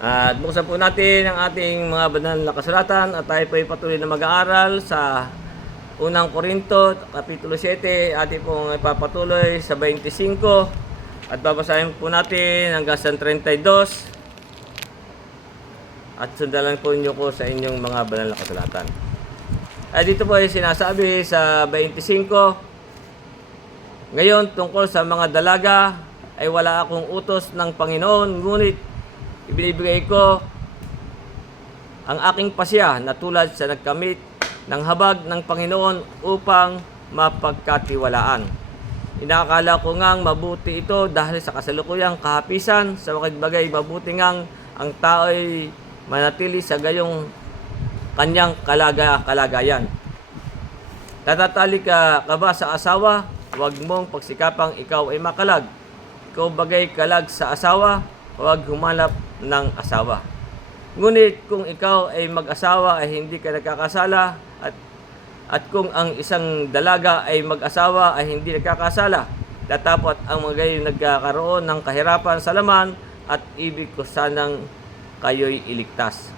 At buksan po natin ang ating mga banal na kasulatan at tayo po ay patuloy na mag-aaral sa unang Korinto, Kapitulo 7. Ating pong ipapatuloy sa 25 at babasahin po natin hanggang sa 32. At sundalan po niyo ko sa inyong mga banal na kasulatan. At dito po ay sinasabi sa 25, ngayon tungkol sa mga dalaga ay wala akong utos ng Panginoon, ngunit ibinibigay ko ang aking pasya na tulad sa nagkamit ng habag ng Panginoon upang mapagkatiwalaan. Inakala ko ngang mabuti ito dahil sa kasalukuyang kahapisan, sa wakid bagay mabuti ngang ang tao ay manatili sa gayong kanyang kalagayan. Tatatali ka ba sa asawa? Huwag mong pagsikapang ikaw ay makalag. Ikaw bagay kalag sa asawa, huwag humanap ng asawa. Ngunit kung ikaw ay mag-asawa ay hindi ka nagkakasala at kung ang isang dalaga ay mag-asawa ay hindi nagkakasala, datapot ang mga gayon nagkakaroon ng kahirapan sa laman at ibig ko sanang kayo'y iligtas.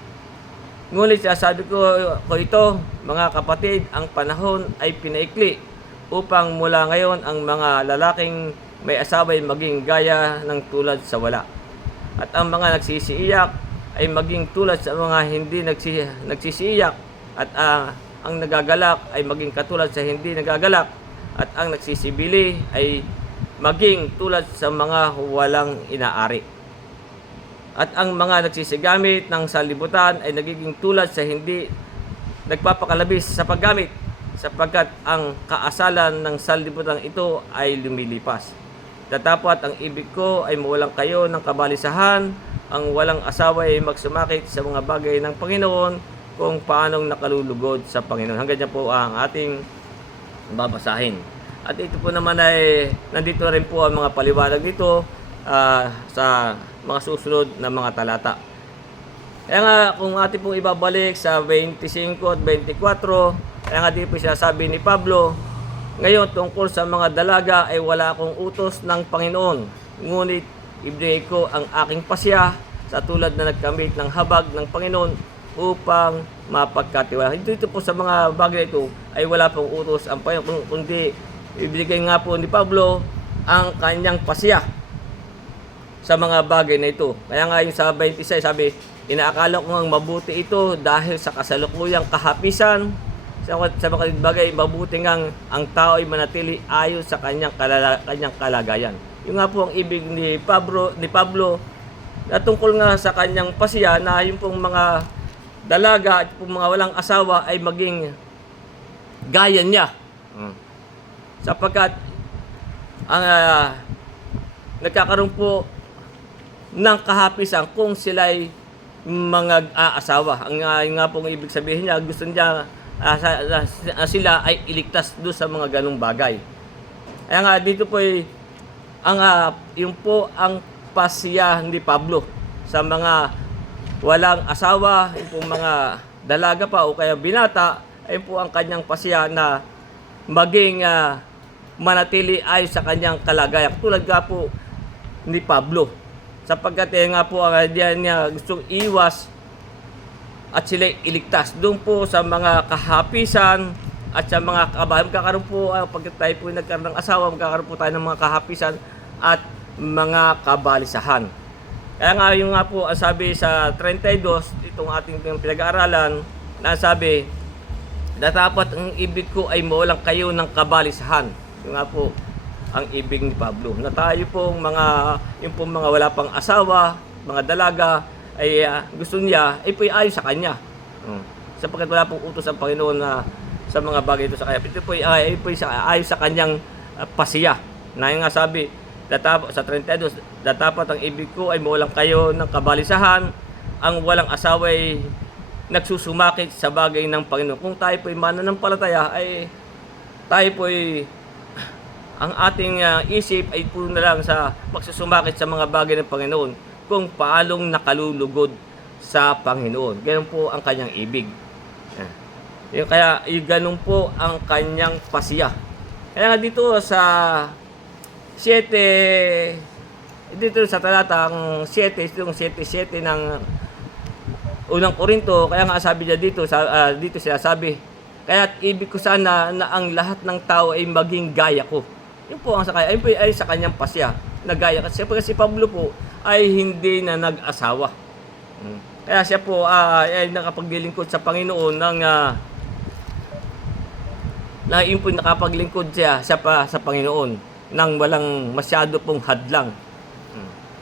Ngunit sasabi ko ito, mga kapatid, ang panahon ay pinaikli upang mula ngayon ang mga lalaking may asawa ay maging gaya ng tulad sa wala. At ang mga nagsisiiyak ay maging tulad sa mga hindi nagsisiiyak. At ang nagagalak ay maging katulad sa hindi nagagalak. At ang nagsisibili ay maging tulad sa mga walang inaari. At ang mga nagsisigamit ng salibutan ay nagiging tulad sa hindi nagpapakalabis sa paggamit, sapagkat ang kaasalan ng salibutan ito ay lumilipas. Datapot ang ibig ko ay mawalang kayo ng kabalisahan, ang walang asawa ay magsumakit sa mga bagay ng Panginoon kung paanong nakalulugod sa Panginoon. Hanggang dyan po ang ating babasahin. At ito po naman ay nandito rin po ang mga paliwanag dito sa mga susunod na mga talata. Kaya nga kung ating pong ibabalik sa 25 at 24, kaya nga dito po sinasabi ni Pablo, ngayon tungkol sa mga dalaga ay wala akong utos ng Panginoon, ngunit ibigay ko ang aking pasya sa tulad na nagkamit ng habag ng Panginoon upang mapagkatiwalaan. Dito po sa mga bagay ito ay wala pong utos ang Panginoon, kundi ibigay nga po ni Pablo ang kanyang pasya sa mga bagay na ito. Kaya nga yung sa 26 sabi, inaakala ko ngang mabuti ito dahil sa kasalukuyang kahapisan, sa mga bagay mabuti ngang ang tao ay manatili ayon sa kanyang kalagayan. Yung nga po ang ibig ni Pablo na tungkol nga sa kanyang pasya na yung pong mga dalaga at pong mga walang asawa ay maging gaya niya. Sapagkat ang nagkakaroon po ng kahapisan kung sila'y mga asawa. Ang nga pong ibig sabihin niya, gusto niya sila ay iligtas doon sa mga ganung bagay. Kaya nga dito po ay yung po ang pasya ni Pablo sa mga walang asawa, yung po mga dalaga pa o kaya binata, ay po ang kanyang pasya na maging manatili ayon sa kanyang kalagayan. Tulad nga po ni Pablo. Sapagkat nga po ang idea niya gustong iwas at sila iligtas doon po sa mga kahapisan at sa mga kabahan. Magkakaroon po, pag tayo po nagkaroon ng asawa, magkakaroon po tayo ng mga kahapisan at mga kabalisahan. Kaya nga yung nga po ang sabi sa 32, itong ating pinag-aaralan, na sabi, datapot ang ibig ko ay mawalang kayo ng kabalisahan. Yung nga po ang ibig ni Pablo. Na tayo pong yung pong mga wala pang asawa, mga dalaga, ay gusto niya, ay po ayon sa kanya. Sapagkat wala pong utos ang Panginoon na sa mga bagay ito sa kanya. Ito po ay ayon sa kanyang pasya. Na yung nga sabi, sa 32, datapot ang ibig ko ay mawalang kayo ng kabalisahan, ang walang asawa ay nagsusumakit sa bagay ng Panginoon. Kung tayo po ay mananampalataya, ay tayo po ay ang ating isip ay puro na lang sa magsusumakit sa mga bagay ng Panginoon kung paanong nakalulugod sa Panginoon. Ganun po ang kanyang ibig. Kaya ganun po ang kanyang pasya. Kaya nga dito sa 7, Dito sa talatang 7, yung 7:7 ng unang Korinto, kaya nga sabi niya dito, dito sinasabi, kaya't ibig ko sana na ang lahat ng tao ay maging gaya ko. Yun po ang sakay, ayun po ay sa kanyang pasya, na gaya. Kasi si Pablo po ay hindi na nag-asawa. Kaya siya po ay nakapaglilingkod sa Panginoon na yun po nakapaglingkod siya pa sa Panginoon nang walang masyado pong hadlang.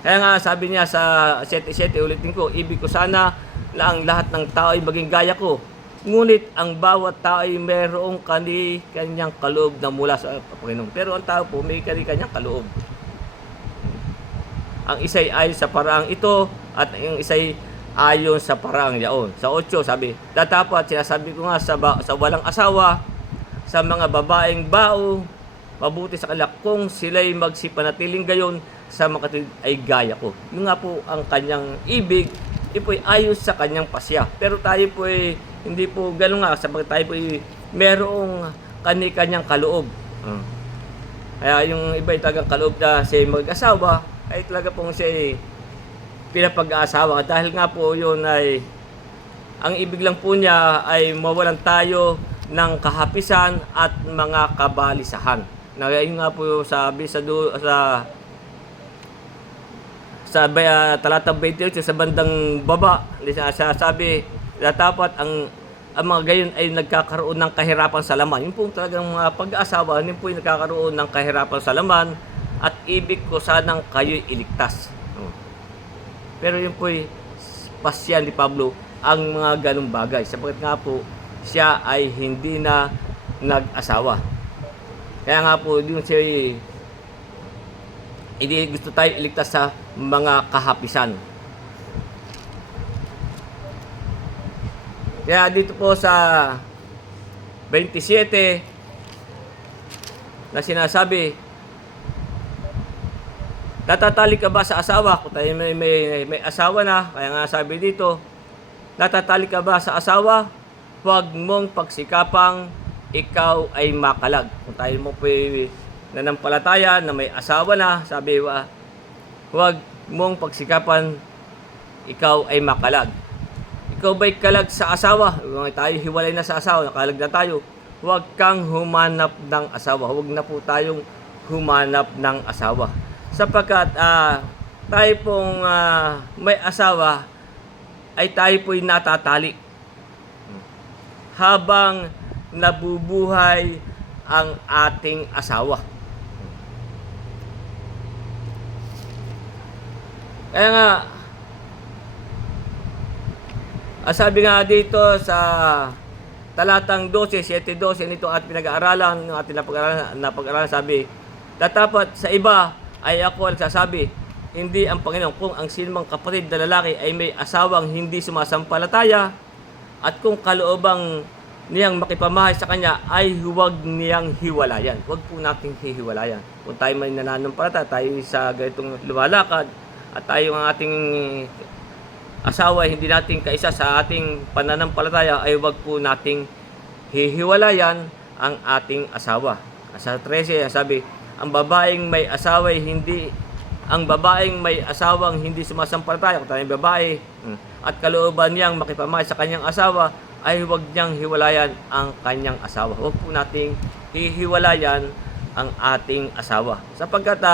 Kaya nga sabi niya sa 7:7, ulitin ko, ibig ko sana na ang lahat ng tao ay maging gaya ko. Ngunit ang bawat tao ay mayroong kanyang kaloob na mula sa Panginoon. Pero ang tao po may kanyang kaloob. Ang isa'y ayon sa paraang ito at ang isa'y ayon sa paraang yaon. Sa 8 sabi, tatapat sinasabi ko nga sa walang asawa, sa mga babaeng bao, mabuti sa kanila kung sila'y magsipanatiling gayon sa makatid ay gaya ko. Yung nga po ang kanyang ibig, ipo'y ayos sa kanyang pasya. Pero tayo po ay hindi po gano'n nga, sabagat tayo po ay merong kanyang kaloob. Kaya yung iba ay talagang kaloob na siya mag-asawa, ay talaga pong siya ay pinapag-aasawa. Dahil nga po yun ay, ang ibig lang po niya ay mawalan tayo ng kahapisan at mga kabalisahan. Yun nga po sabi sa talatang 28 sa bandang baba, sabi na dapat ang mga gayon ay nagkakaroon ng kahirapan sa laman. Yun po talagang mga pag-aasawa, yun po yung nagkakaroon ng kahirapan sa laman at ibig ko sanang kayo'y iligtas. Pero yun po yung pasya ni Pablo ang mga ganong bagay. Sapagkat nga po siya ay hindi na nag-asawa. Kaya nga po yun siya hindi gusto tayo iligtas sa mga kahapisan. Kaya dito po sa 27 na sinasabi, natatali ka ba sa asawa? Kung tayo may asawa na, kaya nga sabi dito, natatali ka ba sa asawa? Huwag mong pagsikapang ikaw ay makalag. Kung tayo mo po nanampalataya na may asawa na, sabi huwag mong pagsikapan ikaw ay makalag. Ikaw ba'y kalag sa asawa? Kung tayo hiwalay na sa asawa, nakalag na tayo, huwag kang humanap ng asawa. Huwag na po tayong humanap ng asawa. Sapagkat tayo pong may asawa ay tayo po'y natatali habang nabubuhay ang ating asawa. Kaya nga, sabi nga dito sa talatang 12, 7:12 nito at pinag-aaralan, ng ating napag-aralan, sabi, tatapat sa iba ay ako nagsasabi, hindi ang Panginoon, kung ang sinumang kapatid na lalaki ay may asawang hindi sumasampalataya at kung kaloobang niyang makipamahay sa kanya ay huwag niyang hiwalayan. Huwag po nating hihiwalayan. Kung tayo may nananampalataya, tayo sa ganitong lumalakad, at tayo ang ating asawa hindi natin kaisa sa ating pananampalataya, ay huwag po nating hihiwalayan ang ating asawa. Sa 13 sabi, ang babaeng may asawang hindi sumasampalataya, kung tayo babae, at kalooban niyang makipamahay sa kanyang asawa, ay huwag niyang hiwalayan ang kanyang asawa. Huwag po nating hihiwalayan ang ating asawa. Sapagkat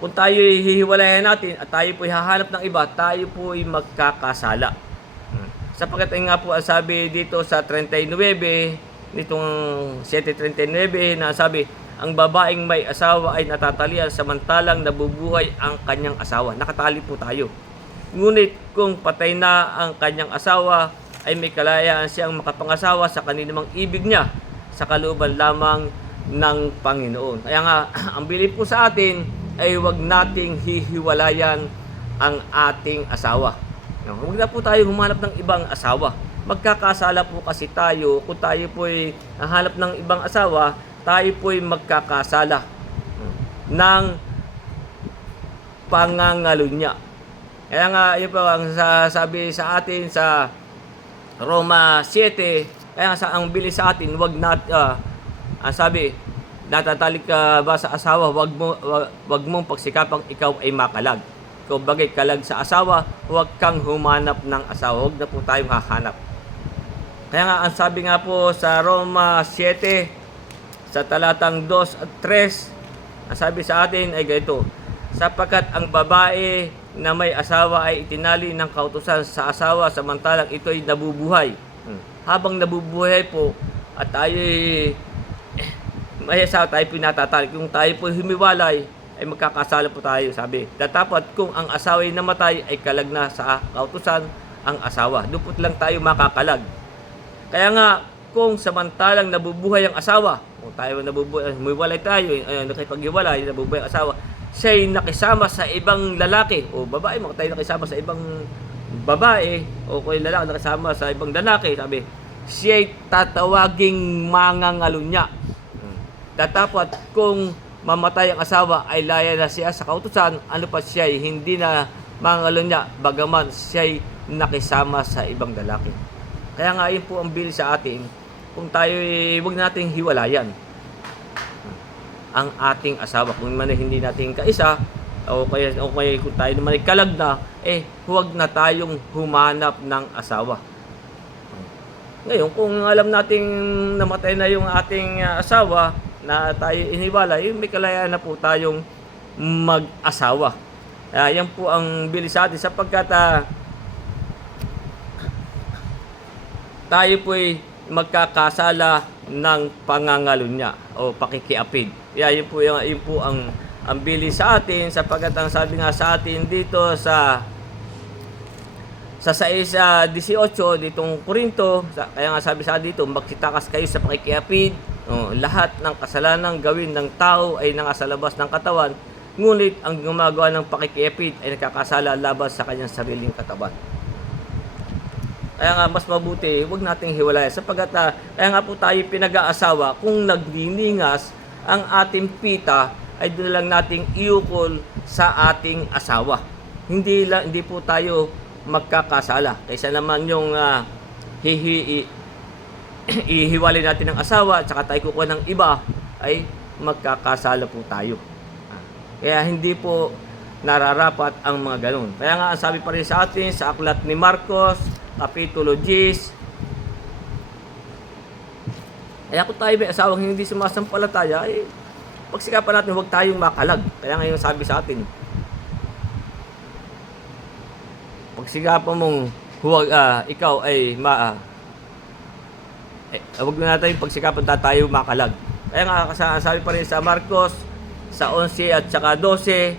kung tayo hihiwalayan natin at tayo po hahanap ng iba, tayo po ay magkakasala. Sapagkat nga po ang sabi dito sa 39, nitong 7:39 na sabi, ang babaeng may asawa ay natatalian samantalang nabubuhay ang kanyang asawa. Nakatali po tayo. Ngunit kung patay na ang kanyang asawa, ay may kalayaan siyang makapangasawa sa kaninumang ibig niya sa kalooban lamang ng Panginoon. Kaya nga, ang bilib po sa atin ay huwag nating hihiwalayan ang ating asawa. Huwag na po tayo humanap ng ibang asawa. Magkakasala po kasi tayo. Kung tayo po ay nahanap ng ibang asawa, tayo po ay magkakasala ng pangangalunya. Kaya nga, yun po ang sabi sa atin sa Roma 7, kaya sa ang bilis sa atin, sabi, natatalik ka ba sa asawa, wag mong pagsikapang ikaw ay makalag. Kung bagay kalag sa asawa, huwag kang humanap ng asawa. Huwag na po tayong hahanap. Kaya nga, ang sabi nga po sa Roma 7, sa talatang 2 at 3, ang sabi sa atin ay ganito, sapagkat ang babae na may asawa ay itinali ng kautusan sa asawa samantalang ito'y nabubuhay. Habang nabubuhay po at tayo may asawa, tayo pinatatalik. Kung tayo po humiwalay, ay magkakasala po tayo, sabi. Dapat kung ang asawa ay namatay, ay kalag na sa kautusan ang asawa. Doon po lang tayo makakalag. Kaya nga, kung samantalang nabubuhay ang asawa, kung tayo nabubuhay, humiwalay tayo, nakipaghiwalay, nabubuhay ang asawa, siya'y nakisama sa ibang lalaki o babae, tayo nakisama sa ibang babae o kung lalaki nakisama sa ibang lalaki, sabi, siya'y tatawaging mangangalunya. Dapat kung mamatay ang asawa ay laya na siya sa kautusan, ano pa siya'y hindi na mangangalunya, bagaman siya'y nakisama sa ibang lalaki. Kaya nga yun po ang bill sa atin, kung tayo huwag nating hiwalayan ang ating asawa. Kung man hindi natin kaisa, o kaya kung tayo naman ay kalag na, huwag na tayong humanap ng asawa. Ngayon, kung alam nating namatay na yung ating asawa, na tayo iniwalay, may kalayaan na po tayong mag-asawa. Yan po ang bilis sa atin sapagkat tayo po'y magkakasala ng pangangalunya o pakikiapid. Yun po ang bilis sa atin sapagkat ang sabi nga sa atin dito sa 6:18 ditong Korinto, kaya nga sabi sa dito, magsitakas kayo sa pakikiapid. Lahat ng kasalanang gawin ng tao ay nasa labas ng katawan, ngunit ang gumagawa ng pakikiapid ay nakakasala laban sa kanyang sariling katawan. Kaya nga mas mabuti, huwag nating hiwalayan sapagkat kaya nga po tayo pinag-aasawa, kung nagdiningas ang ating pita ay doon lang nating iukol sa ating asawa. Hindi po tayo magkakasala. Kaysa naman yung ihiwalay natin ng asawa at saka tayo kukuha ng iba, ay magkakasala po tayo. Kaya hindi po nararapat ang mga ganun. Kaya nga ang sabi pa rin sa atin sa aklat ni Marcos Kapitulo 10, kaya kung tayo may asawang hindi sumasampalataya, pagsikapan natin huwag tayong makalag. Kaya ngayon sabi sa atin, pagsikapan mong huwag ikaw ay huwag na natin pagsikapan tayo makalag. Kaya nga sabi pa rin sa Marcos sa 11 at saka 12,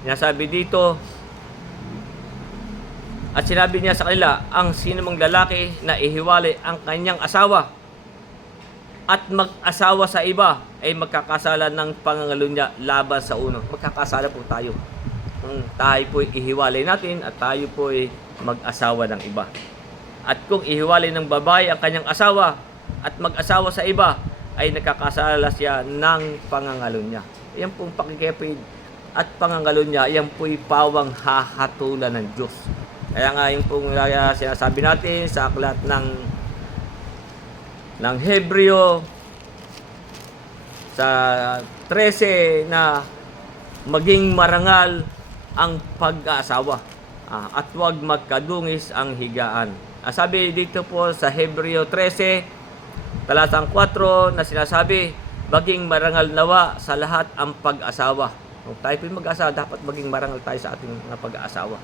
sinasabi dito, at sinabi niya sa kanila, ang sinumang lalaki na ihiwalay ang kanyang asawa at mag-asawa sa iba ay magkakasala ng pangangalunya laban sa uno. Magkakasala po tayo. Tayo po ihiwalay natin at tayo po mag-asawa ng iba. At kung ihiwalay ng babae ang kanyang asawa at mag-asawa sa iba, ay nakakasala siya ng pangangalunya. Yan pong pakikipid at pangangalunya, yan po'y pawang hahatulan ng Diyos. Kaya nga yung pong sinasabi natin sa aklat ng Hebreo sa 13 na maging marangal ang pag-aasawa at huwag magkadungis ang higaan. Sabi dito po sa Hebreo 13 talatang 4 na sinasabi, maging marangal nawa sa lahat ang pag-asawa. Kung tayo po mag-asawa, dapat maging marangal tayo sa ating pag-aasawa.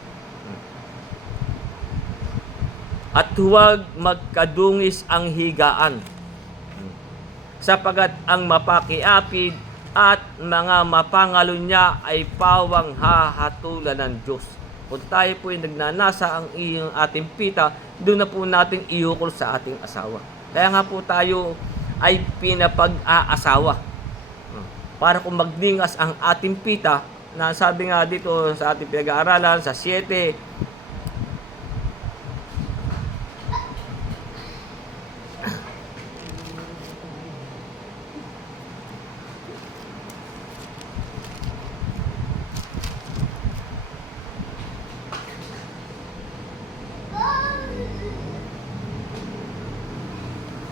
At huwag magkadungis ang higaan, sapagat ang mapakiapid at mga mapangalunya ay pawang hahatulan ng Diyos. Kung tayo po nagnanasa ang ating pita, doon na po natin iukol sa ating asawa. Kaya nga po tayo ay pinapag-aasawa. Para kung magningas ang ating pita, na sabi nga dito sa ating pinag-aaralan sa 7,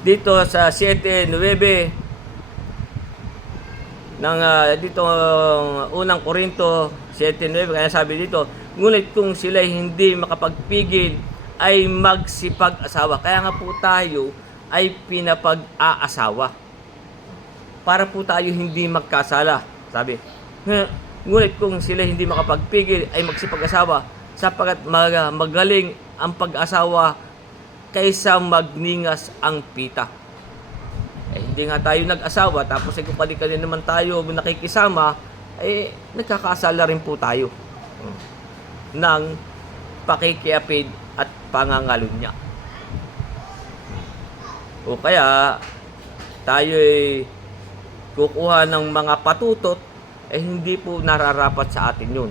dito sa 7:9, dito unang Korinto 7:9, kaya sabi dito, ngunit kung sila hindi makapagpigil ay magsipag-asawa. Kaya nga po tayo ay pinapag-aasawa para po tayo hindi magkasala. Sabi, ngunit kung sila hindi makapagpigil ay magsipag-asawa sapagkat magaling ang pag-asawa kaysa magningas ang pita. Hindi nga tayo nag-asawa, tapos kung kani-kani naman tayo nakikisama, nagkakasala rin po tayo ng pakikiapid at pangangalunya. O kaya, tayo kukuha ng mga patutot, hindi po nararapat sa atin yun.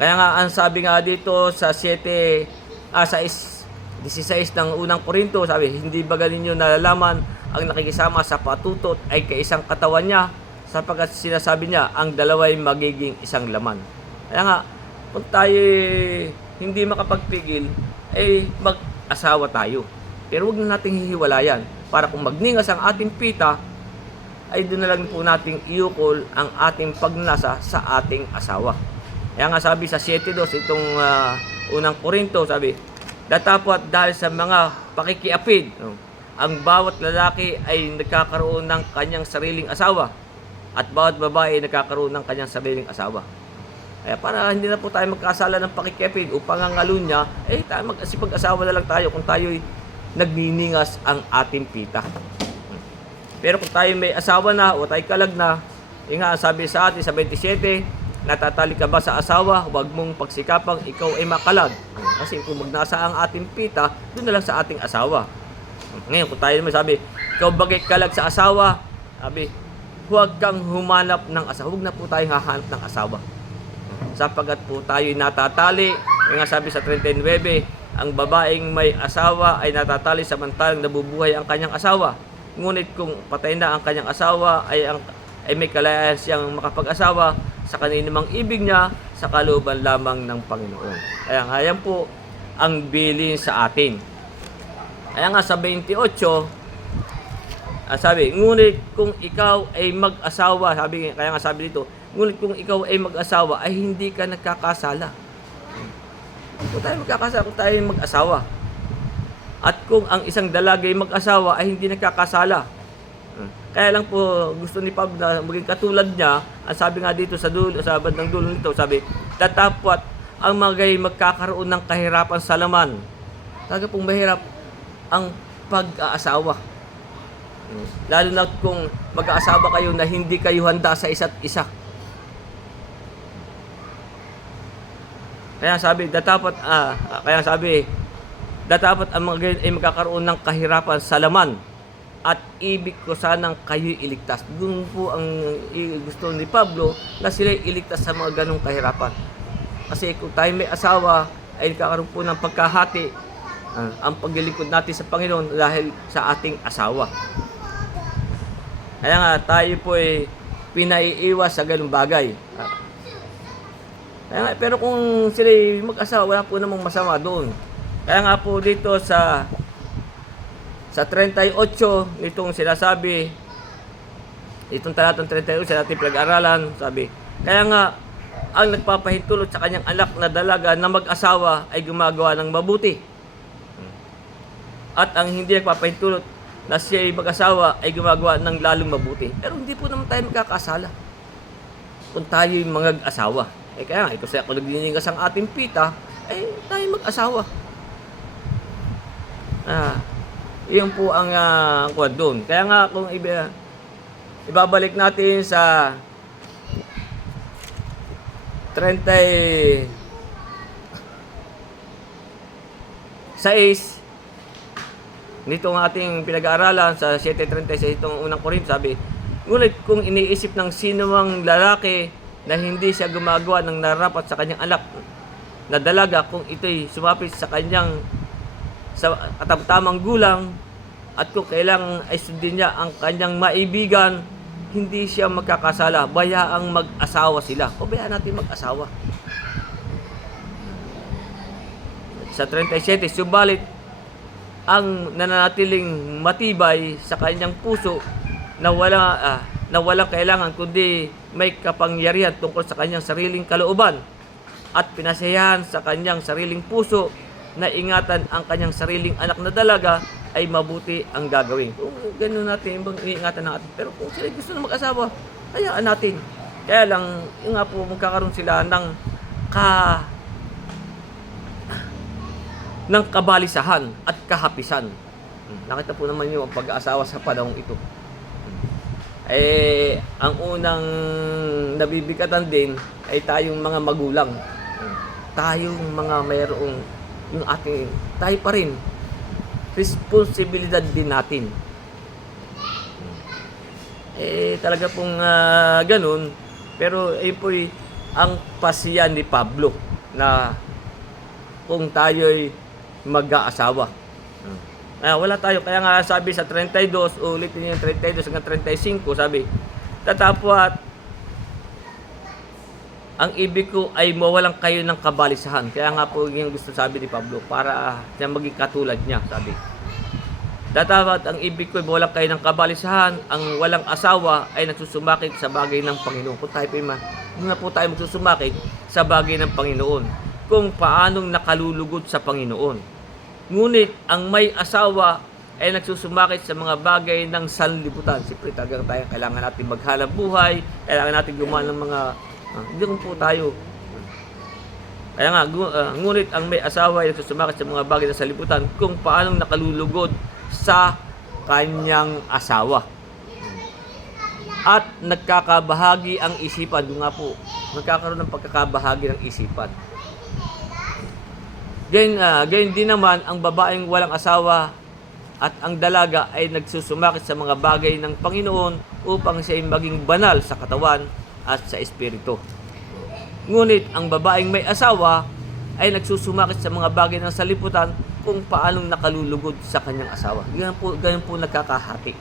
Kaya nga, ang sabi nga dito sa 16 ng unang Korinto, sabi, hindi ba ninyo nalalaman ang nakikisama sa patutot ay kaisang katawan niya, sapagkat sinasabi niya, ang dalawa'y magiging isang laman. Kaya nga, kung tayo hindi makapagpigil, mag-asawa tayo. Pero huwag na nating hihiwalayan, para kung magningas ang ating pita, ay doon na lang po nating iukol ang ating pagnasa sa ating asawa. Kaya nga sabi sa 7:2, itong unang Korinto, sabi, datapwat dahil sa mga pakikiapid, ang bawat lalaki ay nagkakaroon ng kanyang sariling asawa at bawat babae ay nagkakaroon ng kanyang sariling asawa. Kaya para hindi na po tayo magkasala ng pakikiapid o pangangalunya, tayo magsipag-asawa na lang tayo kung tayo'y nagniningas ang ating pita. Pero kung tayo may asawa na o tayo kalag na, nga sabi sa atin sa 27, natatali ka ba sa asawa? Huwag mong pagsikapang ikaw ay makalag. Kasi kung magnasa ang ating pita, doon na lang sa ating asawa. Ngayon, kung tayo naman sabi, ikaw bagay kalag sa asawa, sabi, huwag kang humanap ng asawa. Huwag na po tayong hahanap ng asawa. Sapagkat po tayo'y natatali. Nga sabi sa 39, ang babaeng may asawa ay natatali samantalang nabubuhay ang kanyang asawa. Ngunit kung patay na ang kanyang asawa, ay may kalayaan siyang makapag-asawa sa kaninumang ibig niya sa kalooban lamang ng Panginoon. Kaya nga yan po ang bilin sa atin. Kaya nga sa 28, sabi, ngunit kung ikaw ay mag-asawa, kaya nga sabi dito, ngunit kung ikaw ay mag-asawa ay hindi ka nagkakasala. Kung tayo magkakasala, kung tayo mag-asawa. At kung ang isang dalaga ay mag-asawa ay hindi nagkakasala. Kaya lang po gusto ni Pab na maging katulad niya. Ang sabi nga dito sa bandang dulo nito, sabi, datapwat ang mga magkakaroon ng kahirapan sa laman. Talaga pong mahirap ang pag-aasawa. Lalo na kung mag-aasawa kayo na hindi kayo handa sa isa't isa. Kaya sabi, datapwat ang mga ay magkakaroon ng kahirapan sa laman. At ibig ko sanang kayo'y iligtas. Doon po ang gusto ni Pablo na sila'y iligtas sa mga ganong kahirapan. Kasi kung tayo may asawa, ay nagkakaroon po ng pagkahati ang paglilingkod natin sa Panginoon dahil sa ating asawa. Kaya nga tayo po ay pinaiiwas sa ganong bagay. Kaya nga, pero kung sila'y mag-asawa, wala po namang masama doon. Kaya nga po dito sa 38 nitong sinasabi, itong talatang 38 sa ating pag-aralan, sabi, kaya nga ang nagpapahintulot sa kanyang anak na dalaga na mag-asawa ay gumagawa ng mabuti. At ang hindi nagpapahintulot na siya ay mag-asawa ay gumagawa ng lalong mabuti. Pero hindi po naman tayo magkakasala kung tayo yung mga asawa. Kaya nga, kasi ako nagniningas ang ating pita, tayo mag-asawa. Iyon po ang kuwan doon. Kaya nga kung ibabalik natin sa 36 nitong ating pinag-aaralan sa 7:36 itong unang Korinto, sabi, ngunit kung iniisip ng sinumang lalaki na hindi siya gumagawa ng narapat sa kanyang anak na dalaga, kung ito'y sumapit sa kanyang sa katamtamang gulang at kung kailangan ay sundin niya ang kanyang maibigan, hindi siya magkakasala. Bayaang mag-asawa sila. O bayaan natin mag-asawa. Sa 37, subalit ang nananatiling matibay sa kanyang puso na walang kailangan kundi may kapangyarihan tungkol sa kanyang sariling kalooban at pinasayahan sa kanyang sariling puso na ingatan ang kanyang sariling anak na dalaga, ay mabuti ang gagawin. Kung gano'n natin, iingatan natin. Pero kung sila gusto na mag-asawa, hayaan natin. Kaya lang, yung nga po, magkakaroon sila ng kabalisahan at kahapisan. Nakita po naman yung pag-aasawa sa panahong ito. Ang unang nabibigatan din ay tayong mga magulang. Tayong mga mayroong tayo pa rin. Responsibilidad din natin. Talaga pong ganun. Pero po'y ang pasiyan ni Pablo na kung tayo'y mag-aasawa. Wala tayo. Kaya nga sabi sa 32, ulitin yung 32 hanggang 35, sabi, tatapwat, ang ibig ko ay mawalan kayo ng kabalisahan. Kaya nga po yung gusto sabi ni Pablo, para siya maging katulad niya, sabi. Tatapwat, ang ibig ko ay mawalan kayo ng kabalisahan, ang walang asawa ay nagsusumakit sa bagay ng Panginoon. Kung tayo po tayo magsusumakit sa bagay ng Panginoon, kung paanong nakalulugod sa Panginoon. Ngunit ang may asawa ay nagsusumakit sa mga bagay ng sanlibutan. Siyempre, talagang tayo kailangan natin maghanap buhay, kailangan natin gumawa ng mga hindi po tayo. Kaya nga, ngunit ang may asawa ay nagsusumakit sa mga bagay ng sanlibutan kung paanong nakalulugod sa kanyang asawa. At nagkakabahagi ang isipan. Doon nga po, nagkakaroon ng pagkakabahagi ng isipan. Gayon din naman ang babaeng walang asawa at ang dalaga ay nagsusumakit sa mga bagay ng Panginoon upang siya ay maging banal sa katawan at sa espiritu. Ngunit ang babaeng may asawa ay nagsusumakit sa mga bagay ng sanlibutan kung paanong nakalulugod sa kanyang asawa. Ganyan po nagkakahati.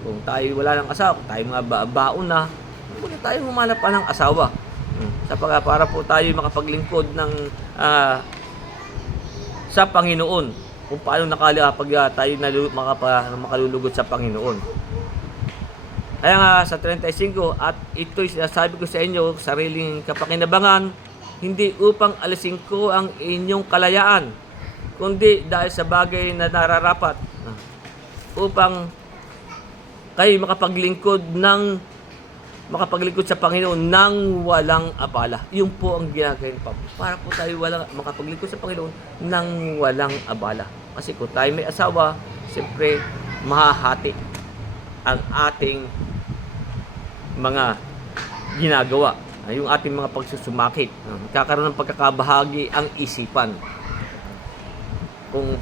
Kung tayo wala ng asawa, kung tayo mga baon na, huwag tayo humanap pa ng asawa. Para po tayo makapaglingkod sa Panginoon. Kung paano tayo makalulugod sa Panginoon. Kaya nga sa 35, at ito'y sinasabi ko sa inyo, sariling kapakinabangan, hindi upang alisin ko ang inyong kalayaan, kundi dahil sa bagay na nararapat, upang kayo makapaglingkod sa Panginoon nang walang abala. Yun po ang ginagawa pa. Para po tayo makapaglingkod sa Panginoon nang walang abala. Kasi kung tayo may asawa, siyempre mahahati ang ating mga ginagawa. Yung ating mga pagsusumakit. Kakaroon ng pagkakabahagi ang isipan. Kung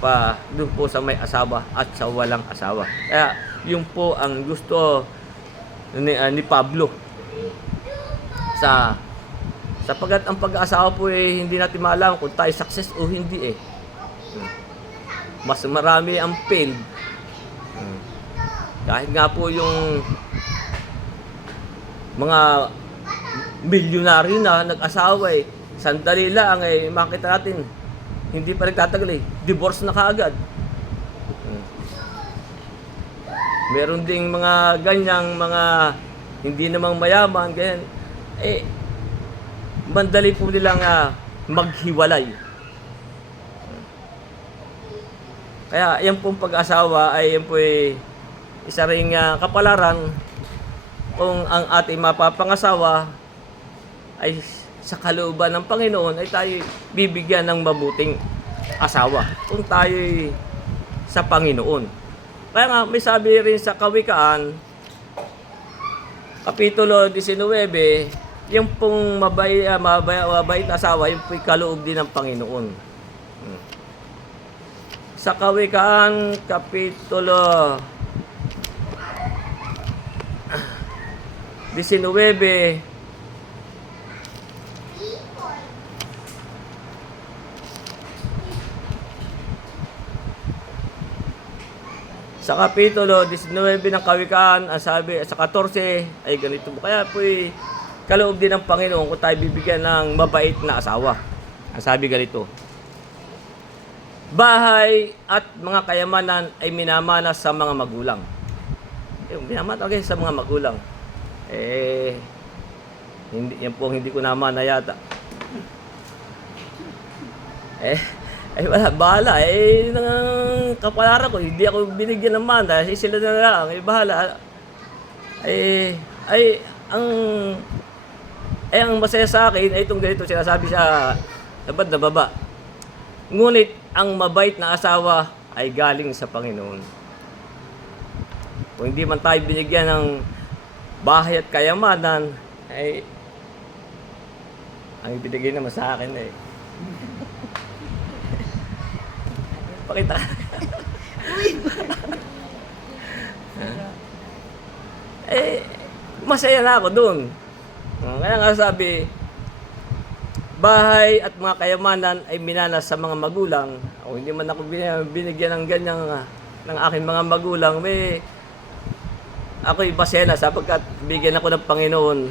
doon po sa may asawa at sa walang asawa. Kaya yun po ang gusto ni Pablo sapagat ang pag-aasawa po hindi natin maalam kung tayo success o hindi mas marami ang failed kahit nga po yung mga milyonaryo na nag-asawa sandali lang makita natin hindi pa nagtatagal divorce na kaagad. Meron ding mga ganyang mga hindi namang mayaman, ganyan. Mandali po nilang maghiwalay. Kaya yan pong pag-asawa ay yan po isa ring kapalaran kung ang ating mapapangasawa ay sa kalooban ng Panginoon ay tayo bibigyan ng mabuting asawa kung tayo sa Panginoon. Kaya nga, may sabi rin sa Kawikaan, Kapitulo 19, yung pong mabait na asawa, yung po'y kaloob din ng Panginoon. Sa Kawikaan, Kapitulo 19, sa Kapitulo 19 ng Kawikaan, ang sabi sa 14 ay ganito. Kaya po'y kaloob din ng Panginoon kung tayo bibigyan ng mabait na asawa. Ang sabi ganito, bahay at mga kayamanan ay minamana sa mga magulang. Yung minamana talaga sa mga magulang. Eh, hindi, yan po ang hindi ko naman na yata. Eh, ay wala, bahala. Eh, yun ang kapalaran ko. Hindi ako binigyan ng mana. Sila na lang. Eh, bahala. Ay, ang ang masaya sa akin ay itong ganito sinasabi sa dapat na baba. Ngunit ang mabait na asawa ay galing sa Panginoon. Kung hindi man tayo binigyan ng bahay at kayamanan, ay ang ibinigay naman sa akin eh. Pakita. Eh, masaya na ako doon. Kaya nga sabi, bahay at mga kayamanan ay minanas sa mga magulang. O hindi man ako binigyan ng ganyan ng aking mga magulang, may ako'y masaya na sapagkat bigyan ako ng Panginoon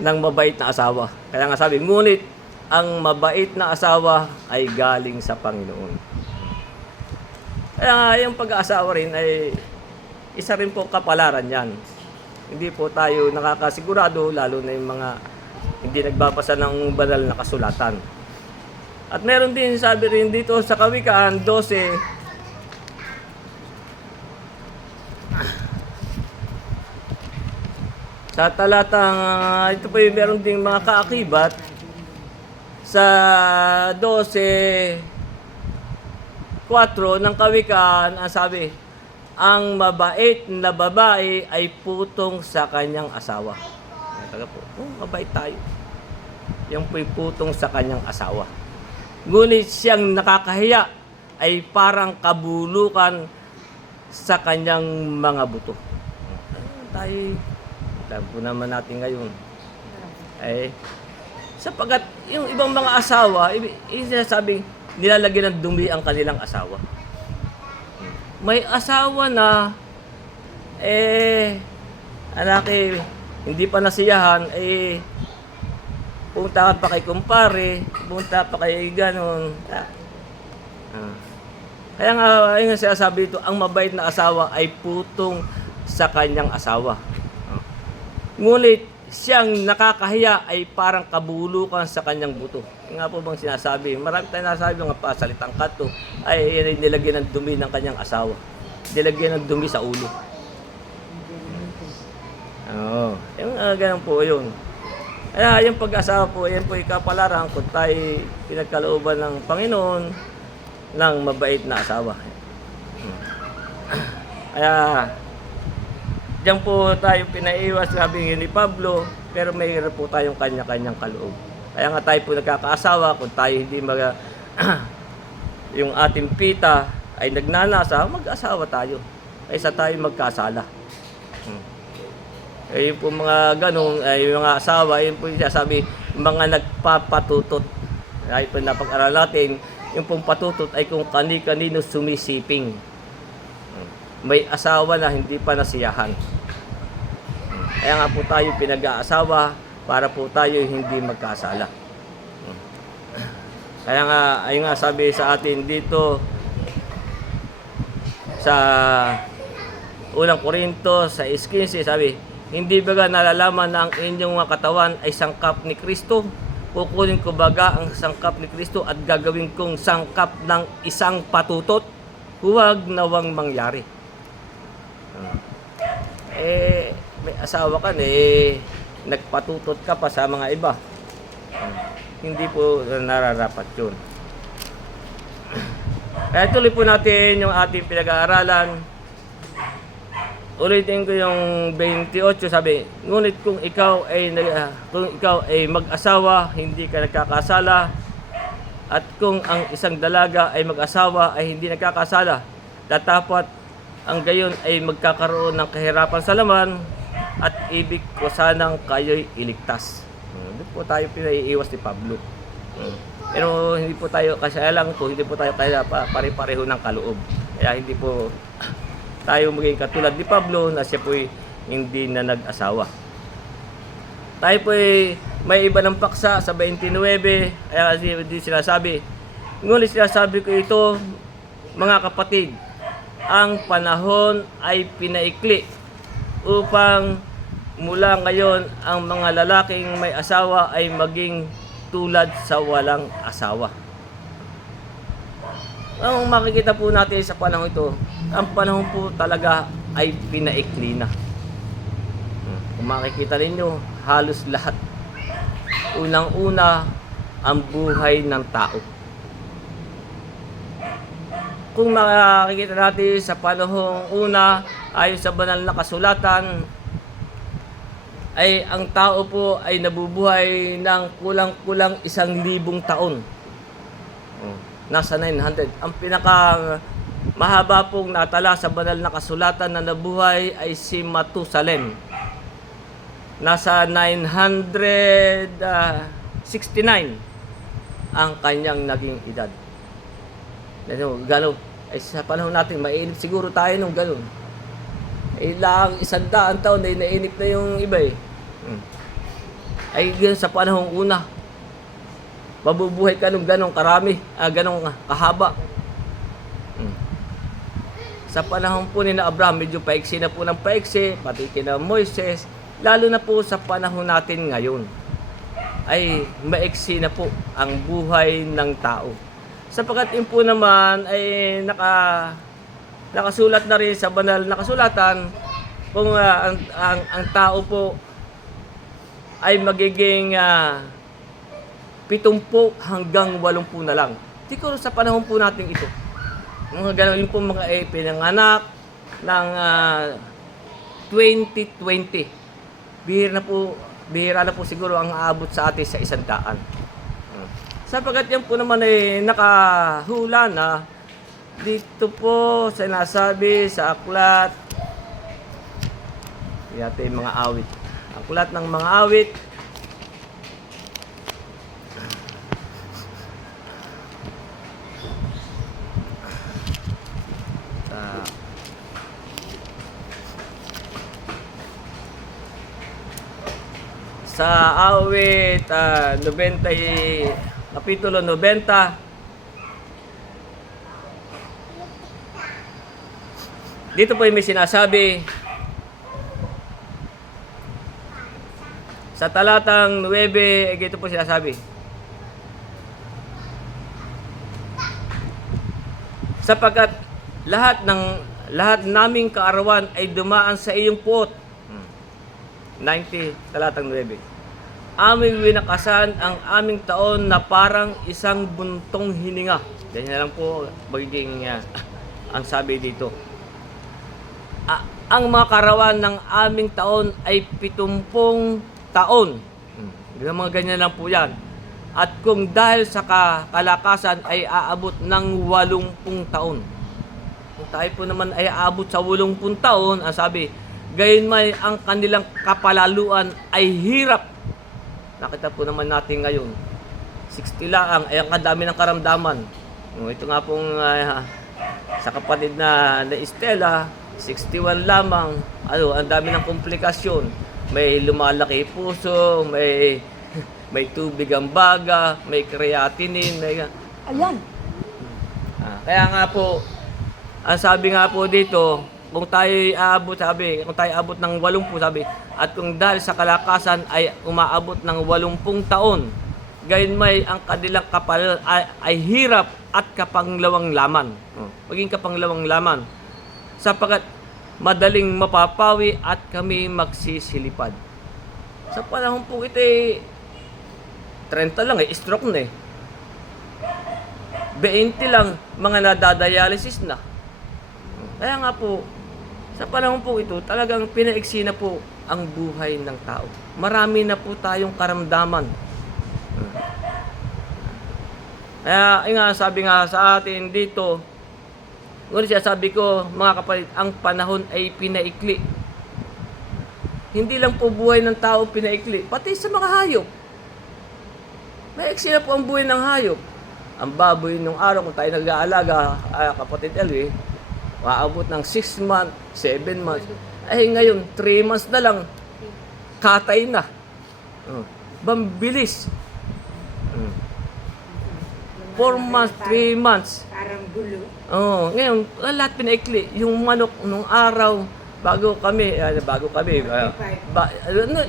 ng mabait na asawa. Kaya nga sabi, ngunit ang mabait na asawa ay galing sa Panginoon. Kaya nga, yung pag-aasawa rin ay isa rin po kapalaran yan. Hindi po tayo nakakasigurado, lalo na yung mga hindi nagbabasa ng banal na kasulatan. At meron din, sabi rin dito sa Kawikaan 12, sa talatang, ito po yung meron ding mga kaakibat, sa 12:4 ng Kawikaan, ang sabi, ang mabait na babae ay putong sa kanyang asawa. Taga po, mabait tayo. Yan po'y putong sa kanyang asawa. Ngunit siyang nakakahiya ay parang kabulukan sa kanyang mga buto. Tayo, alam po naman natin ngayon. Ay, sapagat yung ibang mga asawa, sinasabi, nilalagyan ng dumi ang kanilang asawa. May asawa na, anak hindi pa nasiyahan, punta pa kay kumpare, punta pa kay ganon. Kaya nga, yung sinasabi ito, ang mabait na asawa ay putong sa kanyang asawa. Ngunit, siyang nakakahiya ay parang kabulukan sa kanyang buto. Yung nga po bang sinasabi, marami tayong nasasabi mga pasalitang kato, ay nilagyan ng dumi ng kanyang asawa. Nilagyan ng dumi sa ulo. Oo, yung ganun po yun. Kaya yung pag-asawa po, yan po ikapalaran kung tayo pinagkalooban ng Panginoon ng mabait na asawa. Kaya, diyan po tayo pinaiwas, sabi ni Pablo, pero mayroon po tayong kanya-kanyang kaloob. Kaya nga tayo po nagkakaasawa, kung tayo hindi yung ating pita ay nagnanasa, mag-asawa tayo. Kaysa tayo magkasala. Eh, yung po mga ganong, yung mga asawa, yun po yung sabi, mga nagpapatutot. Ay po napag-aral natin, yung pong patutot ay kung kani-kanino sumisiping. May asawa na hindi pa nasiyahan. Kaya nga po tayo pinag-aasawa para po tayo hindi magkasala. Kaya nga, ayun nga sabi sa atin dito sa unang Korinto sa 6:15, sabi, hindi baga nalalaman na ang inyong mga katawan ay sangkap ni Kristo? Kukunin ko baga ang sangkap ni Kristo at gagawin kong sangkap ng isang patutot? Huwag nawang mangyari. May asawa ka nagpatutot ka pa sa mga iba. Hindi po nararapat yun. Kaya tuloy po natin yung ating pinag-aaralan. Ulitin ko yung 28, sabi, ngunit kung ikaw ay mag-asawa, hindi ka nagkakasala, at kung ang isang dalaga ay mag-asawa ay hindi nagkakasala, tatapat ang gayon ay magkakaroon ng kahirapan sa laman, at ibig ko sanang kayo'y iligtas. Hindi po tayo pinaiiwas ni Pablo. Pero hindi po tayo, kasi alam po, hindi po tayo kaya pare-pareho ng kaloob. Kaya hindi po tayo maging katulad ni Pablo na siya po'y hindi na nag-asawa. Tayo po'y may iba ng paksa sa 29, kaya di sinasabi, ngunit sinasabi ko ito, mga kapatid, ang panahon ay pinaikli, upang mula ngayon ang mga lalaking may asawa ay maging tulad sa walang asawa. Ang makikita po natin sa panahon ito, ang panahon po talaga ay pinaikli na. Kung makikita ninyo, halos lahat. Unang-una, ang buhay ng tao. Kung makikita natin sa panahong una, ayon sa banal na kasulatan, ay ang tao po ay nabubuhay ng kulang-kulang 1,000 taon. Nasa 900. Ang pinaka mahaba pong natala sa banal na kasulatan na nabuhay ay si Matusalem. Nasa 969 ang kanyang naging edad. Gano'n. Ay sa panahon natin, mainip siguro tayo nung gano'n. Ay lang 100 taon ay nainip na yung iba eh. Ay yun sa panahong una. Mabubuhay ka nung ganong karami, ganong kahaba. Sa panahon po ni na Abraham, medyo paiksi na po ng paiksi, pati kina Moises, lalo na po sa panahon natin ngayon, ay maiksi na po ang buhay ng tao. Sapagkat yun po naman ay nakasulat na rin sa banal na kasulatan kung ang tao po ay magiging 70 hanggang 80 na lang. Siguro sa panahon po natin ito. Mga gano'n yung po mga pinanganak ng 2020. Bihira na po siguro ang aabot sa atin sa 100. Sapagkat yan po naman ay nakahula na dito po sinasabi sa aklat. Yata yung mga awit. Aklat ng mga awit. Sa awit 90, kapitulo 90, dito po may sinasabi sa talatang 9, dito po sinasabi, sapagkat lahat naming kaarawan ay dumaan sa iyong puot. 90, talatang 9. Aming winakasan ang aming taon na parang isang buntong hininga. Ganyan lang po magiging ang sabi dito. Ang mga karawan ng aming taon ay 70 taon. Mga ganyan lang po yan. At kung dahil sa kalakasan ay aabot ng 80 taon. Kung tayo po naman ay aabot sa 80 taon, ang sabi, gayon may ang kanilang kapalaluan ay hirap. Nakita po naman natin ngayon, 60 lang, ay ang kadami ng karamdaman. Ito nga pong sa kapatid na Estela, 61 lamang. Ang dami ng komplikasyon. May lumalaki puso, may tubig ang baga, may creatinine, Ayan. Kaya nga po, ang sabi nga po dito, kung tayo abot ng 80, sabi, at kung dahil sa kalakasan ay umaabot ng 80 taon, gayon may ang kanilang kapal ay hirap at kapanglawang laman. Maging kapanglawang laman. Sapagkat madaling mapapawi at kami magsisilipad. Sa panahon po ito 30 lang stroke na 20 lang mga nadadialysis na. Kaya nga po, sa panahon po ito, talagang pinaiksi na po ang buhay ng tao. Marami na po tayong karamdaman. Kaya sabi nga sa atin dito, ngunit siya sabi ko, mga kapatid, ang panahon ay pinaikli. Hindi lang po buhay ng tao pinaikli, pati sa mga hayop. Maiksi na po ang buhay ng hayop. Ang baboy nung araw, kung tayo nag-aalaga, kapatid Elwie, maabot ng 6 months, 7 months. Ay ngayon, 3 months na lang, katay na. Bambilis. 4 months, 3 months. Parang gulo. Ngayon, lahat pinaikli. Yung manok nung araw, bago kami,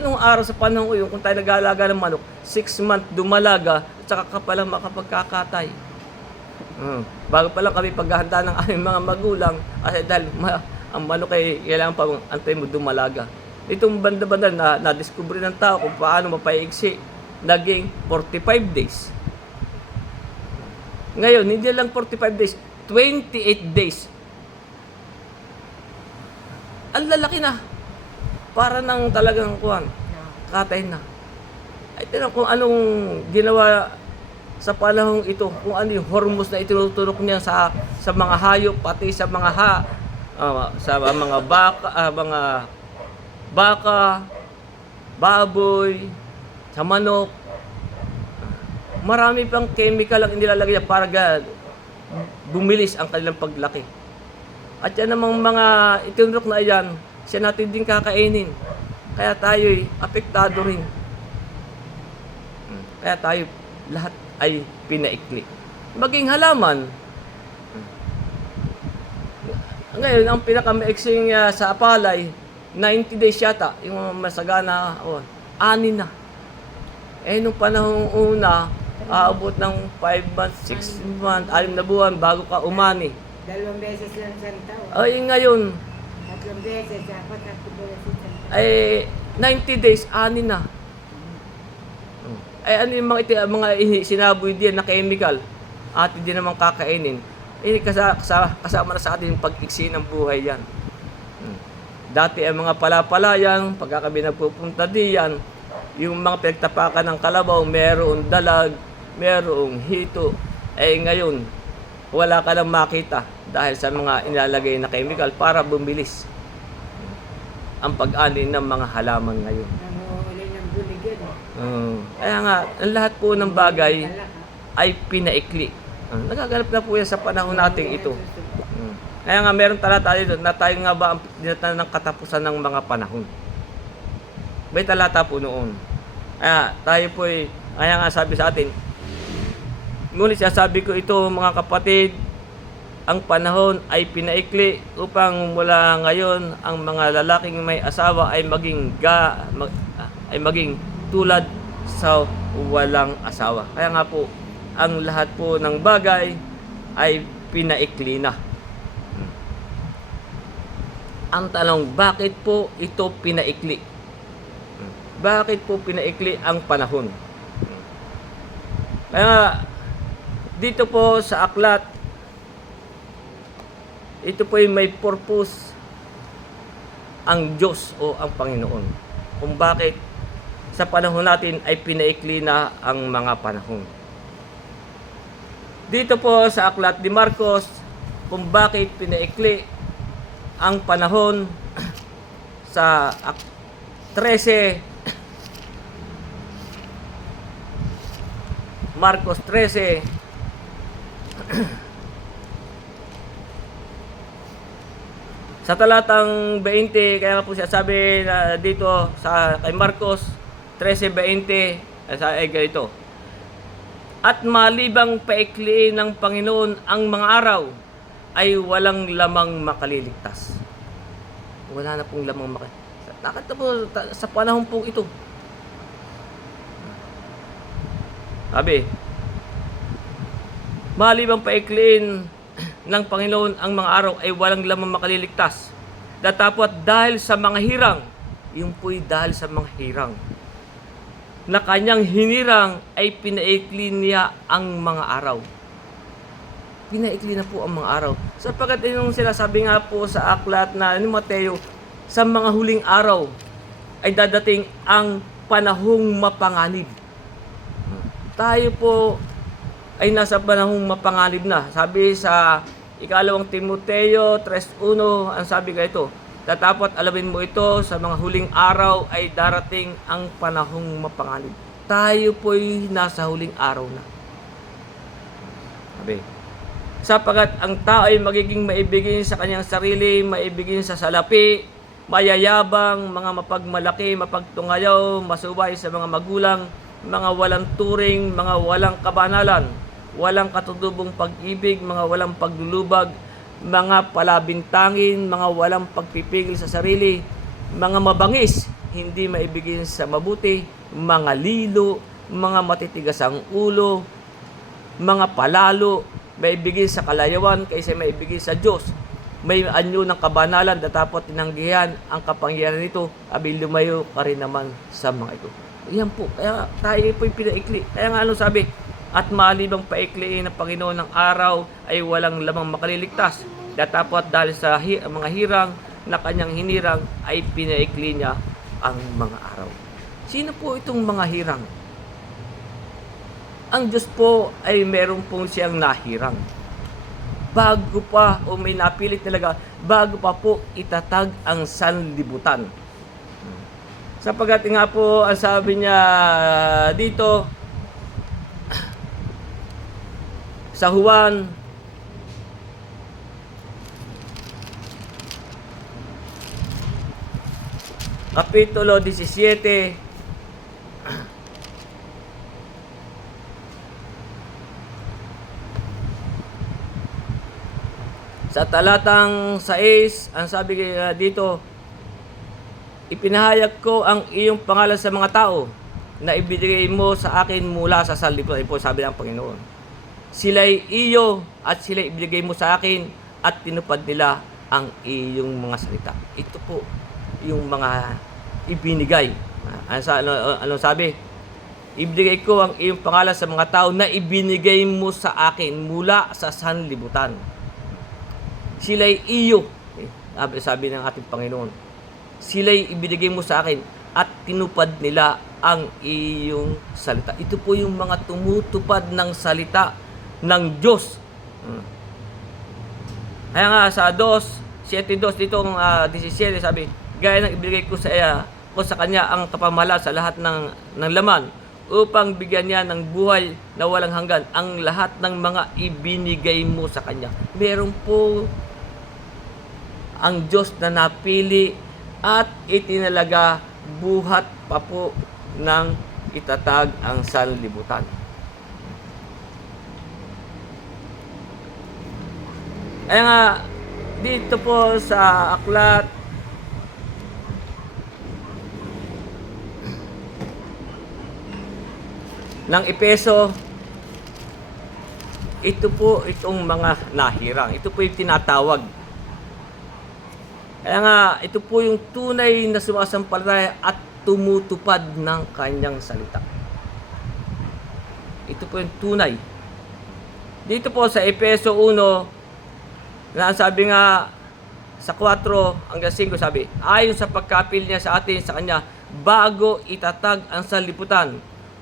nung araw sa panahon ko yun, kung tayo nag-aalaga ng manok, 6 months dumalaga, at saka ka palang makapagkakatay. Bago pa lang kami paghahanda ng aming mga magulang, kasi dahil ang manok ay kailangan pa antay mo dumalaga. Itong banda-banda na na-discover ng tao kung paano mapaiksi, naging 45 days. Ngayon, hindi lang 45 days, 28 days. Ang lalaki na. Para nang talagang katay na. Ay, tinan kung anong ginawa sa panahong ito, kung ano yung hormones na itinuturok niya sa mga hayop, pati sa mga sa mga baka, baboy, sa manok. Marami pang chemical ang inilalagay niya para bumilis ang kanilang paglaki. At yan namang mga itinurok na yan, siya natin din kakainin. Kaya tayo'y apektado rin. Kaya tayo lahat ay pinaikli. Maging halaman. Ngayon, ang pinakamaiksing sa palay, 90 days yata, yung masagana, 6 na. Nung panahong una, aabot ng 5 months, 6 months, 6 na buwan bago ka umani. 2 beses lang sa taon. Ay, ngayon, 3 beses, 4 beses sa taon. ay 90 days, 6 na. Ay, ano yung mga sinaboy diyan na chemical, at hindi naman kakainin. Kasama na sa atin yung pag-iksi ng buhay yan. Dati ang mga palapalayan, pagka kami nagpupunta diyan, yung mga pinagtapakan ng kalabaw, merong dalag, merong hito. Ngayon, wala ka nang makita dahil sa mga inilalagay na chemical para bumilis ang pag-ani ng mga halaman ngayon. Nanguhuli ng buligid. Kaya nga, ang lahat po ng bagay ay pinaikli. Nagaganap na po yan sa panahon nating ito. Kaya nga, meron talata dito na tayo nga ba ang dinatan ng katapusan ng mga panahon. May talata po noon. Kaya tayo po kaya nga sabi sa atin, ngunit sabi ko ito mga kapatid, ang panahon ay pinaikli upang mula ngayon ang mga lalaking may asawa ay maging tulad sa walang asawa. Kaya nga po, ang lahat po ng bagay ay pinaikli na. Ang tanong, bakit po ito pinaikli? Bakit po pinaikli ang panahon? Kaya dito po sa aklat, ito po ay may purpose ang Diyos o ang Panginoon. Kung bakit sa panahon natin ay pinaikli na ang mga panahon. Dito po sa aklat ni Marcos, kung bakit pinaikli ang panahon sa 13, Marcos 13, sa talatang 20, kaya po siya sabi na dito kay Marcos 13:20, ay ganito. At malibang paikliin ng Panginoon ang mga araw, ay walang lamang makaliligtas. Wala na pong lamang makaliligtas. Bakit na po sa panahon pong ito? Sabi, malibang paikliin ng Panginoon ang mga araw ay walang lamang makaliligtas. Datapot dahil sa mga hirang, yung po'y dahil sa mga hirang, na kanyang hinirang ay pinaikli niya ang mga araw. Pinaikli na po ang mga araw. Sapagkat yung sinasabi nga po sa aklat na ni Mateo, sa mga huling araw ay dadating ang panahong mapanganib. Tayo po ay nasa panahong mapanganib na. Sabi sa 2 Timoteo 3:1, ang sabi ganito, tatapot alamin mo ito, sa mga huling araw ay darating ang panahong mapanganib. Tayo po'y nasa huling araw na. Sabi, sapagkat ang tao ay magiging maibigin sa kanyang sarili, maibigin sa salapi, mayayabang, mga mapagmalaki, mapagtungayaw, masubay sa mga magulang, mga walang turing, mga walang kabanalan, walang katutubong pag-ibig, mga walang paglulubag, mga palabintangin, mga walang pagpipigil sa sarili, mga mabangis, hindi maibigin sa mabuti, mga lilo, mga matitigas ang ulo, mga palalo, maibigin sa kalayawan kaysa maibigin sa Diyos. May anyo ng kabanalan, datapot tinanggihan ang kapangyarihan nito, abi lumayo ka rin naman sa mga ito. Yan po, kaya tayo po yung pinaikli. Kaya nga ano sabi, at malibang paikliin ng Panginoon ng araw ay walang lamang makaliligtas. Datapot dahil sa mga hirang na kanyang hinirang ay pinaikli niya ang mga araw. Sino po itong mga hirang? Ang Diyos po ay meron pong siyang nahirang. Bago pa, o may napilit talaga, bago pa po itatag ang sanlibutan. Sapagkat nga po, ang sabi niya dito, sa Juan, Kapitulo 17, sa talatang 6, ang sabi dito, ipinahayag ko ang iyong pangalan sa mga tao na ibigay mo sa akin mula sa sanlibutan. Ito po sabi ng Panginoon. Sila'y iyo at sila'y ibigay mo sa akin at tinupad nila ang iyong mga salita. Ito po yung mga ibinigay. Ano sabi? Ibigay ko ang iyong pangalan sa mga tao na ibinigay mo sa akin mula sa sanlibutan. Sila'y iyo, sabi ng ating Panginoon. Sila'y ibinigay mo sa akin at tinupad nila ang iyong salita. Ito po yung mga tumutupad ng salita ng Diyos. Kaya nga sa 7:2 dito 17 sabi, gaya ng ibigay ko sa kanya ang kapamahalaan sa lahat ng laman upang bigyan niya ng buhay na walang hanggan ang lahat ng mga ibinigay mo sa kanya. Meron po ang Diyos na napili at itinalaga buhat pa po ng itatag ang sanlibutan. Kaya nga, dito po sa aklat ng Epeso, ito po itong mga nahirang. Ito po yung tinatawag. Kaya nga, ito po yung tunay na sumasampalataya at tumutupad ng kanyang salita. Ito po yung tunay. Dito po sa Epeso 1, na sabi nga sa 4 hanggang 5, sabi, ayon sa pagkapil niya sa atin sa kanya, bago itatag ang sanlibutan,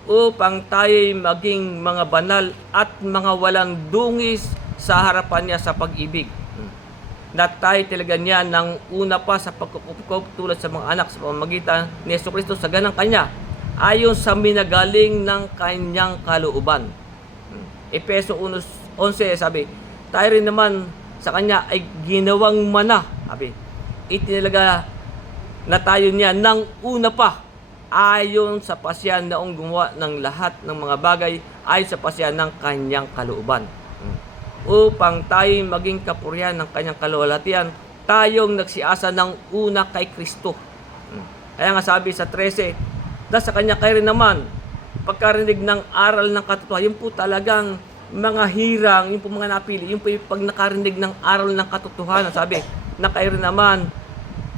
upang tayo'y maging mga banal at mga walang dungis sa harapan niya sa pag-ibig. Na tayo talaga niya ng una pa sa pagkukup tulad sa mga anak sa pamamagitan ni Jesucristo sa ganang kanya, ayon sa minagaling ng kanyang kalooban. Epeso 1:11 sabi, tayo rin naman sa kanya ay ginawang mana. Sabi, itinalaga na tayo niya ng una pa ayon sa pasyan na gumawa ng lahat ng mga bagay ayon sa pasyan ng kanyang kalooban. Upang tayo maging kapurihan ng kanyang kaluwalhatian, tayong nagsiasa ng una kay Kristo. Kaya nga sabi sa 13, dahil sa kanya kayo rin naman, pagkarinig ng aral ng katotohanan, yun po talagang mga hirang, yun po mga napili, yun po yung pag nakarinig ng aral ng katotohanan, sabi, na kayo rin naman,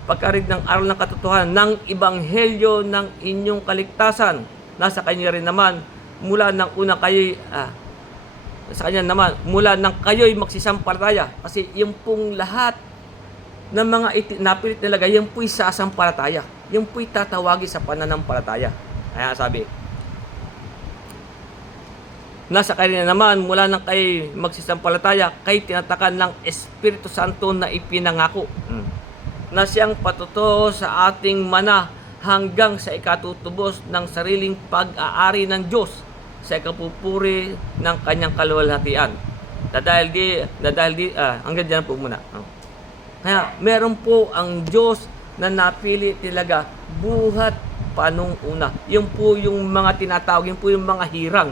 pagkarinig ng aral ng katotohanan, ng ebanghelyo ng inyong kaligtasan, nasa kanya rin naman, mula ng una kayo, sa kanya naman, mula nang kayo'y magsisampalataya. Kasi yung pong lahat ng mga napilit nilagay, yung po'y sasampalataya. Yung po'y tatawagi sa pananampalataya. Kaya sabi, nasa kanya naman, mula nang kayo'y magsisampalataya, kay tinatakan ng Espiritu Santo na ipinangako. Na siyang patutuo sa ating mana hanggang sa ikatutubos ng sariling pag-aari ng Diyos sa ikapupuri ng kanyang kaluwalhatian. Hanggang dyan po muna. Kaya meron po ang Diyos na napili talaga buhat pa nung una. Yung po yung mga tinatawag, yung po yung mga hirang.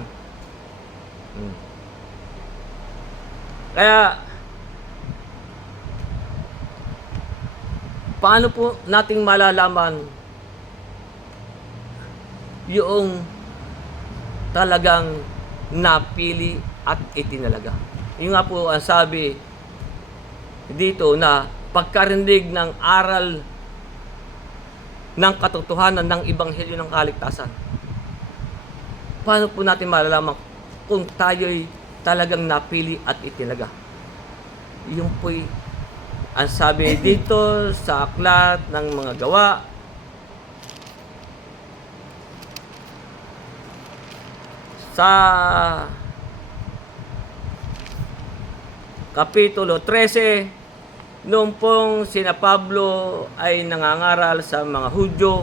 Kaya paano po nating malalaman yung talagang napili at itinalaga? Yung nga po ang sabi dito na pagkarinig ng aral ng katotohanan ng Ebanghelyo ng Kaligtasan. Paano po natin malalaman kung tayo'y talagang napili at itinaga? Yung po'y ang sabi dito sa aklat ng mga gawa, sa Kapitulo 13, noong pong sina Pablo ay nangangaral sa mga Hudyo,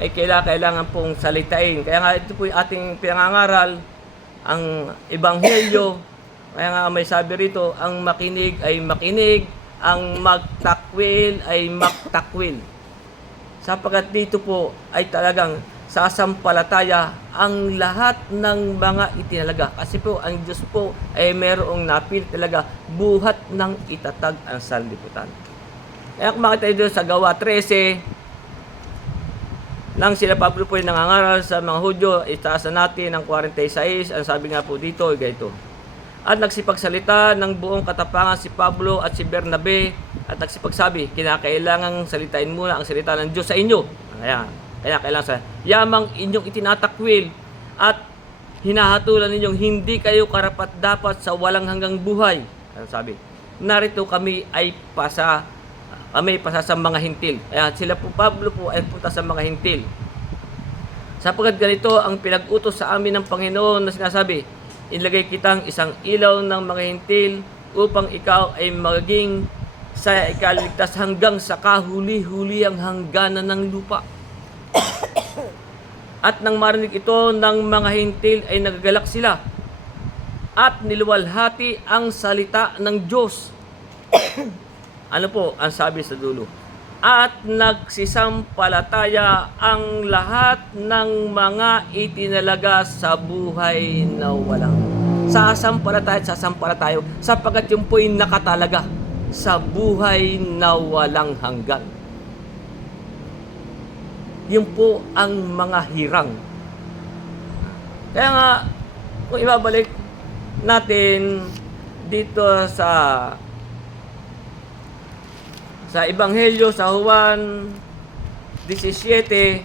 ay kailangan pong salitain. Kaya nga ito po yung ating pinangangaral, ang Ebanghelyo. Kaya nga may sabi rito, ang makinig ay makinig, ang magtakwil ay magtakwil. Sapagkat dito po ay talagang sasampalataya ang lahat ng mga itinalaga. Kasi po, ang Diyos po ay mayroong napili talaga buhat ng itatag ang sanlibutan. Kaya kung makita tayo sa Gawa 13, nang sila Pablo po ay nangangaral sa mga Hudyo, itaasan natin ang 46, ang sabi nga po dito ay ganito. At nagsipagsalita ng buong katapangan si Pablo at si Bernabe at nagsipagsabi, kinakailangang salitain muna ang salita ng Diyos sa inyo. Kaya kailangan sa yamang inyong itinatakwil at hinahatulan ninyong hindi kayo karapat-dapat sa walang hanggang buhay. Ano sabi? Narito kami ay pasa sa mga hintil. Kaya sila po, Pablo po ay punta sa mga hintil. Sapagkat ganito ang pinag-utos sa amin ng Panginoon na sinasabi, ilagay kitang isang ilaw ng mga hintil upang ikaw ay maging sa ikaligtas hanggang sa kahuli-huli ang hangganan ng lupa. At nang marinig ito ng mga hintil ay nagagalak sila at niluwalhati ang salita ng Diyos. Ano po ang sabi sa dulo? At nagsisampalataya ang lahat ng mga itinalaga sa buhay na walang. Sasampalataya sapagkat yung po'y nakatalaga sa buhay na walang hanggan. Yun po ang mga hirang. Kaya nga, kung ibabalik natin dito sa Ebanghelyo sa Juan 17,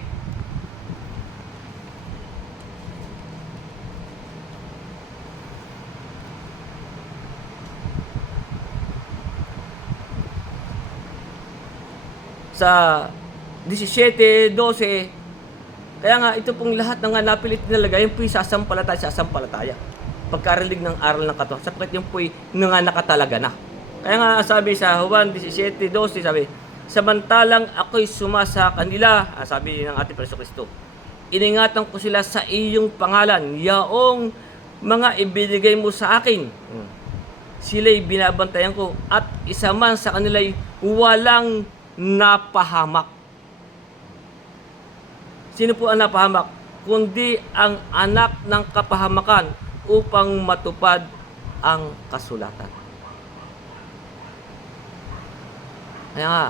sa 17:12, kaya nga ito pong lahat ng napilit tinalaga, yun po'y sasampalataya. Pagkarinig ng aral ng katotohanan, sapagkat yun po'y nakatalaga na. Kaya nga sabi sa Juan 17:12, sabi, samantalang ako'y sumasa kanila, sabi ng ating Jesucristo, iningatan ko sila sa iyong pangalan, yaong mga ibinigay mo sa akin. Sila'y binabantayan ko at isa man sa kanila'y walang napahamak. Sino po ang napahamak? Kundi ang anak ng kapahamakan upang matupad ang kasulatan. Kaya nga,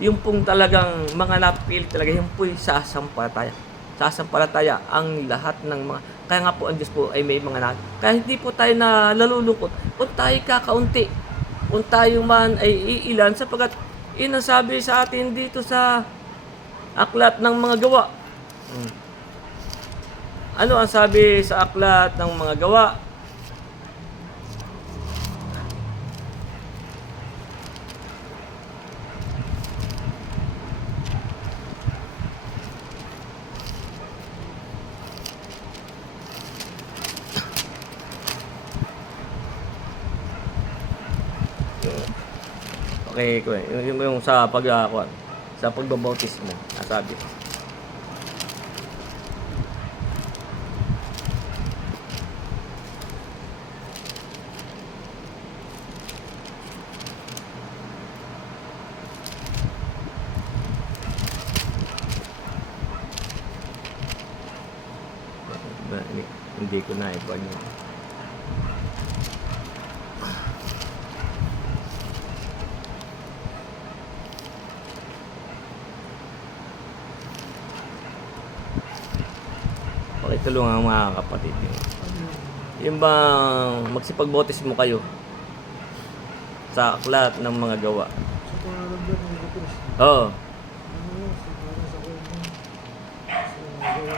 yung pong talagang mga napili talaga, yung po'y sasampalataya. Sasampalataya ang lahat ng mga, kaya nga po ang Diyos po ay may mga kaya hindi po tayo na nalulungkot kung tayo kakaunti, kung tayo man ay iilan, sapagkat inasabi sa atin dito sa aklat ng mga gawa. Ano ang sabi sa aklat ng mga gawa? Okay, yung sa sa pagbabautismo, nasabi. Hindi ko na ipag yun. tulungan mga kapatid. Yung bang magsipagbotis mo kayo sa aklat ng mga gawa. Sa pangalan doon ng Kristo. Oo. Ano yun? Sa para sa kanya. Sa gawa ko niya.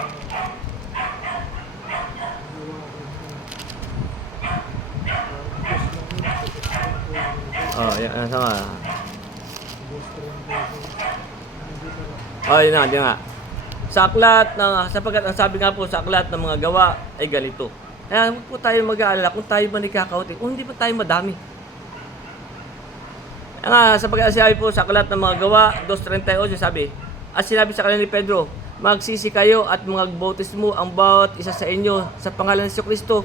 Oh, yan, sama. Gusto lang ko. Hindi ka lang. Oh, yun nga. Sa aklat ng, sapagkat ang sabi nga po sa aklat ng mga gawa ay ganito. Kaya huwag po tayo mag-aalala kung tayo man ikakaunti, kung hindi pa tayo madami. Nga, sapagkat sinabi po sa aklat ng mga gawa, 2:38 sabi, at sinabi sa kanila ni Pedro, magsisi kayo at magbautismo ang bawat isa sa inyo sa pangalan ni Kristo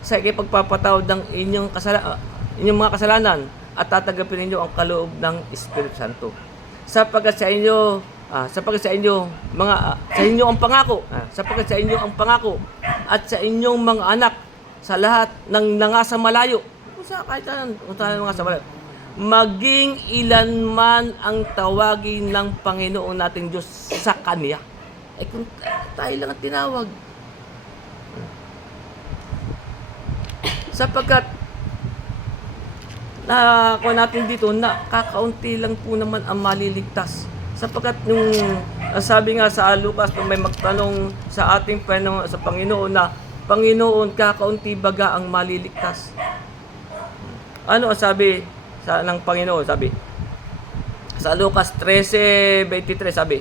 sa ikipagpapatawad ng inyong mga kasalanan at tatanggapin ninyo ang kaloob ng Espiritu Santo. Sapagkat sa inyo ang pangako, sapagkat sa inyo ang pangako at sa inyong mga anak sa lahat ng nangasa malayo. Kahit mga sa malayo. Maging ilan man ang tawagin ng Panginoon nating Diyos sa Kanya. Kung tayo lang ang tinawag. Sapagkat nakuha natin dito na kakaunti lang po naman ang maliligtas. Sapagkat nung sabi nga sa Lucas nung may magtanong sa ating sa Panginoon na, Panginoon, kakaunti baga ang maliligtas? Ano ang sabi ng Panginoon? Sabi sa Lucas 13:23 sabi,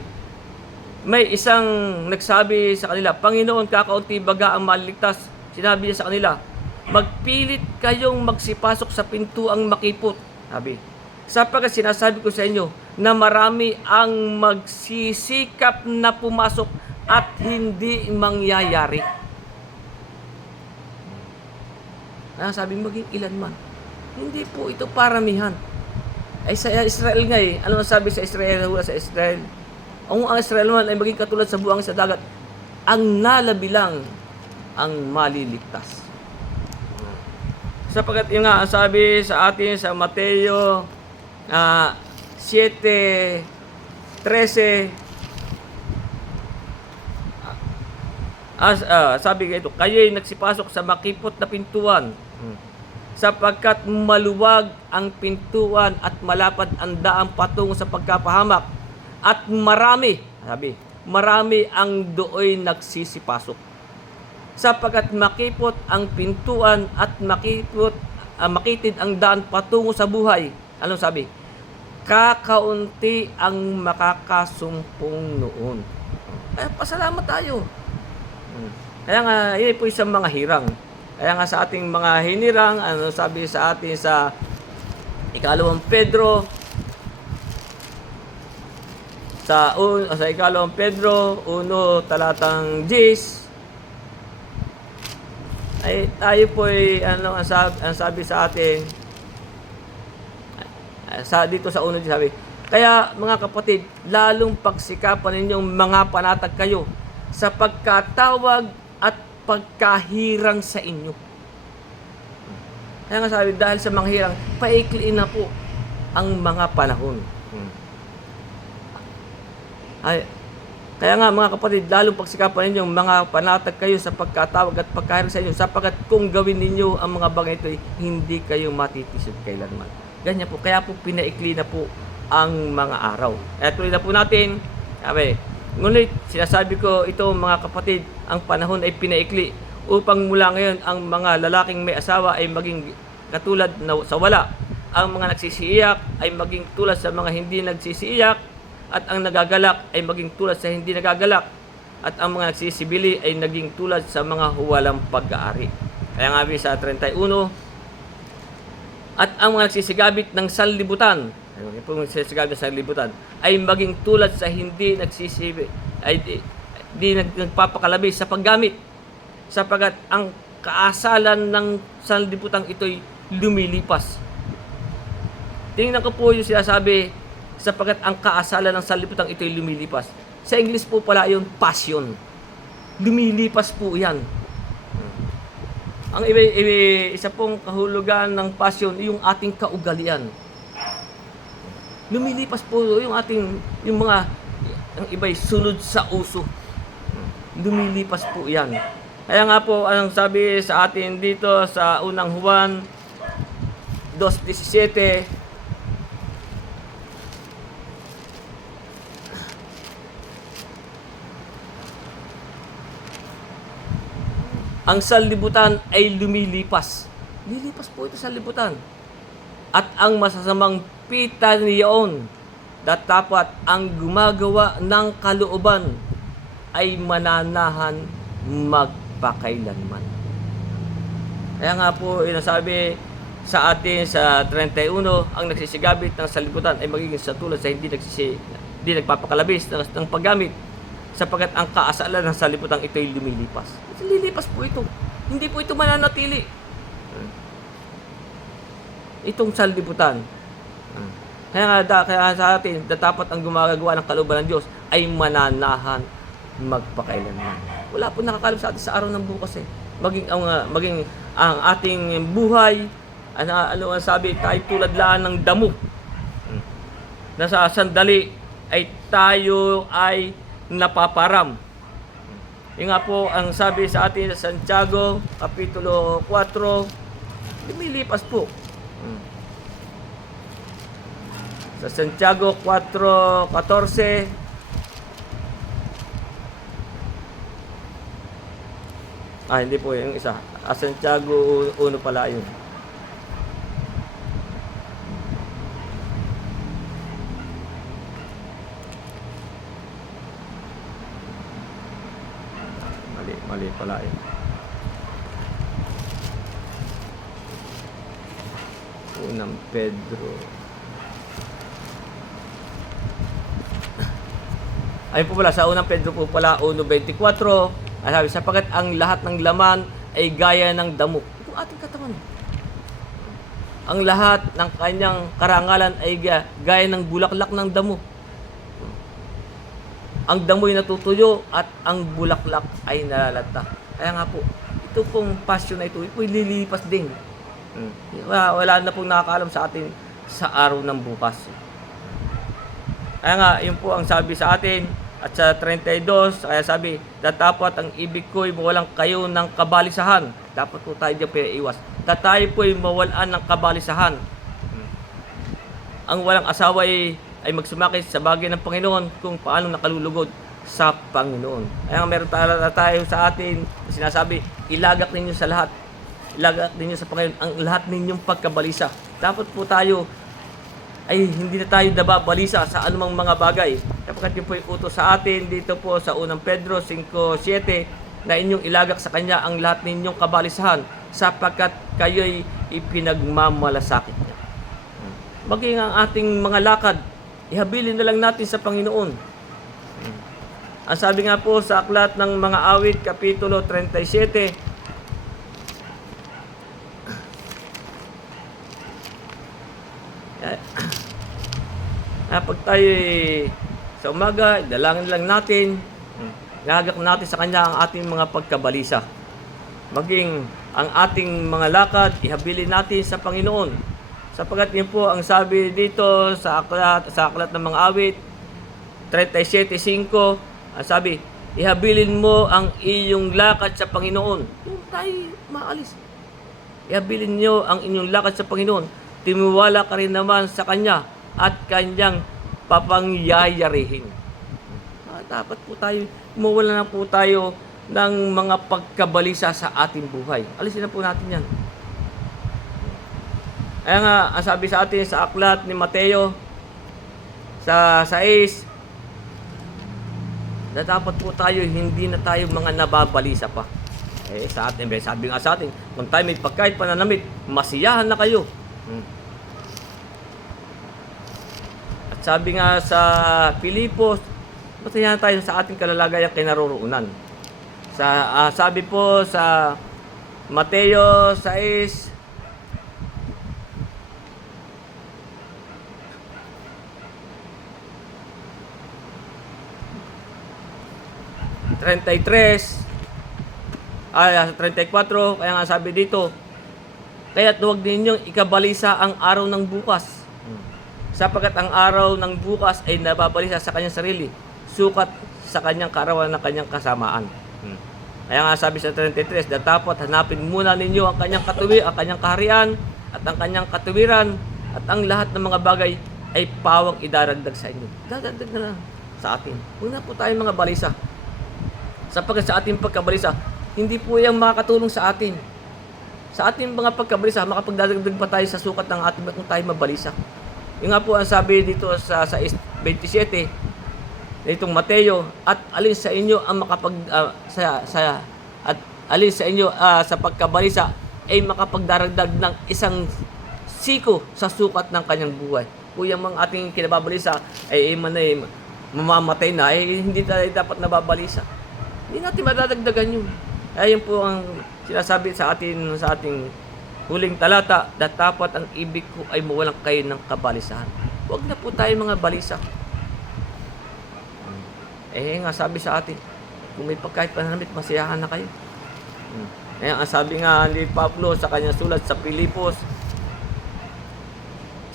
may isang nagsabi sa kanila, Panginoon, kakaunti baga ang maliligtas? Sinabi niya sa kanila, magpilit kayong magsipasok sa pintuang makipot. Sabi, sapagkat sinasabi ko sa inyo na marami ang magsisikap na pumasok at hindi mangyayari. Sabi, maging ilan man. Hindi po ito paramihan. Ay sa Israel nga ano sabi sa Israel? Sa Israel, ang Israel man ay maging katulad sa buwang sa dagat, ang nalabilang ang maliligtas. Sapagkat yung nga sabi sa atin sa Mateo 7:13, sabi ito, kayo'y nagsipasok sa makipot na pintuan, sapagkat maluwag ang pintuan at malapad ang daan patungo sa pagkapahamak, at marami ang dooy nagsisipasok. Sapagkat makipot ang pintuan at makitid ang daan patungo sa buhay. Anong sabi? Kakaunti ang makakasumpong noon. Pasalamat tayo. Kaya nga, yun po isang mga hirang. Kaya nga sa ating mga hinirang, ano sabi sa atin sa 2 Pedro, sa 2 Pedro 1 talatang 10, ay tayo po ay ang sabi sa atin dito sa uno sabi, kaya mga kapatid, lalong pagsikapan ninyong mga panatag kayo sa pagkatawag at pagkahirang sa inyo. Kaya nga sabi, dahil sa mga hirang, paikliin na po ang mga panahon. Kaya nga mga kapatid, lalong pagsikapan ninyo mga panatag kayo sa pagkatawag at pagkahirang sa inyo, sapagkat kung gawin ninyo ang mga bagay ito, hindi kayo matitisod kailanman. Ganyan po, kaya po pinaikli na po ang mga araw. Kaya tuloy na po natin, ngunit sinasabi ko ito mga kapatid, ang panahon ay pinaikli upang mula ngayon ang mga lalaking may asawa ay maging katulad na sa wala. Ang mga nagsisiiyak ay maging tulad sa mga hindi nagsisiiyak, at ang nagagalak ay maging tulad sa hindi nagagalak, at ang mga nagsisibili ay naging tulad sa mga huwalang pag-aari. Kaya nga sa 31, at ang mga nagsisigabit ng sanlibutan, ay maging tulad sa hindi di nagpapakalabi sa paggamit, sapagkat ang kaasalan ng sanlibutang ito'y lumilipas. Tingnan ko po yung sinasabi, sapagkat ang kaasalan ng sanlibutan ito'y lumilipas. Sa English po pala yung passion. Lumilipas po yan. Ang isa pong kahulugan ng passion, yung ating kaugalian. Lumilipas po yung iba'y sunod sa uso. lumilipas po yan. Kaya nga po, ang sabi sa atin dito sa unang Juan 2:17, ang sanlibutan ay lumilipas. Lilipas po ito sa libutan. At ang masasamang pita niyon, dapat ang gumagawa ng kalooban ay mananahan magpakailanman. Kaya nga po, inasabi sa atin sa 31, ang nagsisigabit ng sanlibutan ay magiging sa tulad sa hindi nagpapakalabis ng paggamit, sapagkat ang kaasalan ng sanlibutan ito ay lumilipas. Lilipas po ito. Hindi po ito mananatili. Itong sanlibutan. Kaya sa atin, dapat ang gumagawa ng kalooban ng Diyos ay mananahan magpakailanman. Wala po nakakalam sa atin sa araw ng bukas eh. Maging ang ating buhay, ano ang sabi, tayo tulad lang ng damo. Nasa sandali ay tayo ay napaparam. Yung nga po ang sabi sa atin sa Santiago Kapitulo 4, lumilipas po. Sa Santiago 4:14, hindi po yung isa. Santiago 1 pala yun. Mali pala yun. Unang Pedro. Ayun po pala, sa unang Pedro po pala, 1:24, sabi, sapagkat ang lahat ng laman ay gaya ng damo. Itong ating katawan. Ang lahat ng kanyang karangalan ay gaya ng bulaklak ng damo. Ang damo'y natutuyo at ang bulaklak ay nalalanta. Kaya nga po, ito pong passion na ito, ito'y lilipas din. Wala na pong nakakaalam sa atin sa araw ng bukas. Kaya nga, yun po ang sabi sa atin. At sa 32, kaya sabi, dapat ang ibig ko'y mawalan kayo ng kabalisahan. Dapat po tayo dyan pinaiwas. Tayo po'y mawalan ng kabalisahan. Ang walang asawa ay magsumakit sa bagay ng Panginoon kung paano nakalulugod sa Panginoon. Kaya meron tayo sa atin, sinasabi, ilagak ninyo sa lahat. Ilagak ninyo sa Panginoon ang lahat ninyong pagkabalisa. Dapat po tayo ay hindi na tayo nababalisa sa anumang mga bagay. Kapag yun po yung utos sa atin dito po sa unang Pedro 5:7 na inyong ilagak sa Kanya ang lahat ninyong kabalisahan sapagkat kayo'y ipinagmamalasakit niya. Maging ang ating mga lakad, ihabilin na lang natin sa Panginoon. Ang sabi nga po sa aklat ng mga awit, Kapitulo 37, pag tayo sa umaga, dalangin lang natin, ilagak natin sa Kanya ang ating mga pagkabalisa. Maging ang ating mga lakad, ihabilin natin sa Panginoon. Sapagkat yun po ang sabi dito sa aklat ng mga awit, 37:5, ang sabi, ihabilin mo ang iyong lakad sa Panginoon. Yung tayo maalis. Ihabilin nyo ang inyong lakad sa Panginoon. Timiwala ka rin naman sa Kanya at Kanyang papangyayarihin. Dapat po tayo, mawala na po tayo ng mga pagkabalisa sa ating buhay. Alisin na po natin yan. Kaya nga, ang sabi sa atin sa aklat ni Mateo sa 6, na dapat po tayo, hindi na tayo mga nababalisa pa. Sa atin, sabi nga sa atin, kung tayo may pagkain pananamit, masiyahan na kayo. At sabi nga sa Pilipos, masiyahan tayo sa ating kalalagayang kinaroroonan. Sabi po sa Mateo 6, sa 34, kaya nga sabi dito, kaya't huwag ninyong ikabalisa ang araw ng bukas, sapagkat ang araw ng bukas ay nababalisa sa kanyang sarili, sukat sa kanyang kaarawan ng kanyang kasamaan. Kaya nga sabi sa 33, datapot hanapin muna ninyo ang kanyang ang kanyang kaharian, at ang kanyang katuwiran, at ang lahat ng mga bagay ay pawang idaragdag sa inyo. Dadagdag na lang sa atin. Una po tayong mga balisa. Sapagkat sa ating pagkabalisa, hindi po yung makakatulong sa atin. Sa ating mga pagkabalisa, makapagdadagdag pa tayo sa sukat ng ating kung tayo mabalisa. Yung nga po ang sabi dito sa 27, ditong Mateo, at alin sa inyo ang at alin sa inyo sa pagkabalisa ay makapagdaragdag ng isang siko sa sukat ng kanyang buhay. Kung yung mga ating kinababalisa ay mamamatay na, hindi tayo dapat nababalisa. Hindi natin madadagdagan yun. Ayun po ang sinasabi sa ating huling talata, datapat ang ibig ko ay mawalan kayo ng kabalisahan. Huwag na po tayo mga balisa. Nga sabi sa atin, kung may pagkait pananamit, masiyahan na kayo. Ang sabi nga ni Pablo sa kanyang sulat sa Pilipos,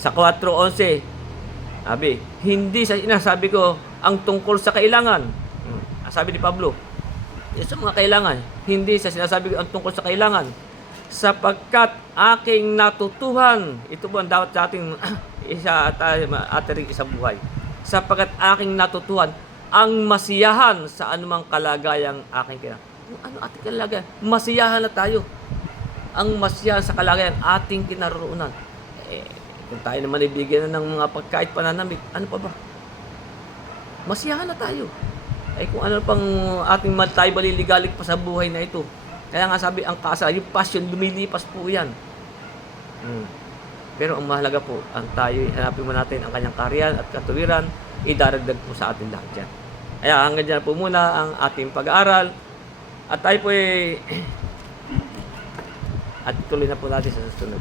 sa 4:11, sabi, hindi sa sinasabi ko ang tungkol sa kailangan. Ang sabi ni Pablo, sa mga kailangan, hindi sa sinasabi ko ang tungkol sa kailangan, sapagkat aking natutuhan, ito po ang dapat sa ating isang buhay, sapagkat aking natutuhan ang masiyahan sa anumang kalagayang aking kailangan. Ano ating kalagayan? Masiyahan na tayo. Ang masiyahan sa kalagayan ating kinaroroonan. Kung tayo naman ibigyan na ng mga pagkait pananamit, ano pa ba? Masiyahan na tayo. Kung ano pang ating tayo baliligalig pa sa buhay na ito. Kaya nga sabi, ang kasal, yung passion, lumilipas po yan. Pero ang mahalaga po, ang tayo, hanapin mo natin ang kanyang kaharian at katuwiran, idaragdag po sa atin lahat yan. Kaya hanggang dyan po muna ang ating pag-aaral. At tayo po at tuloy na po natin sa susunod.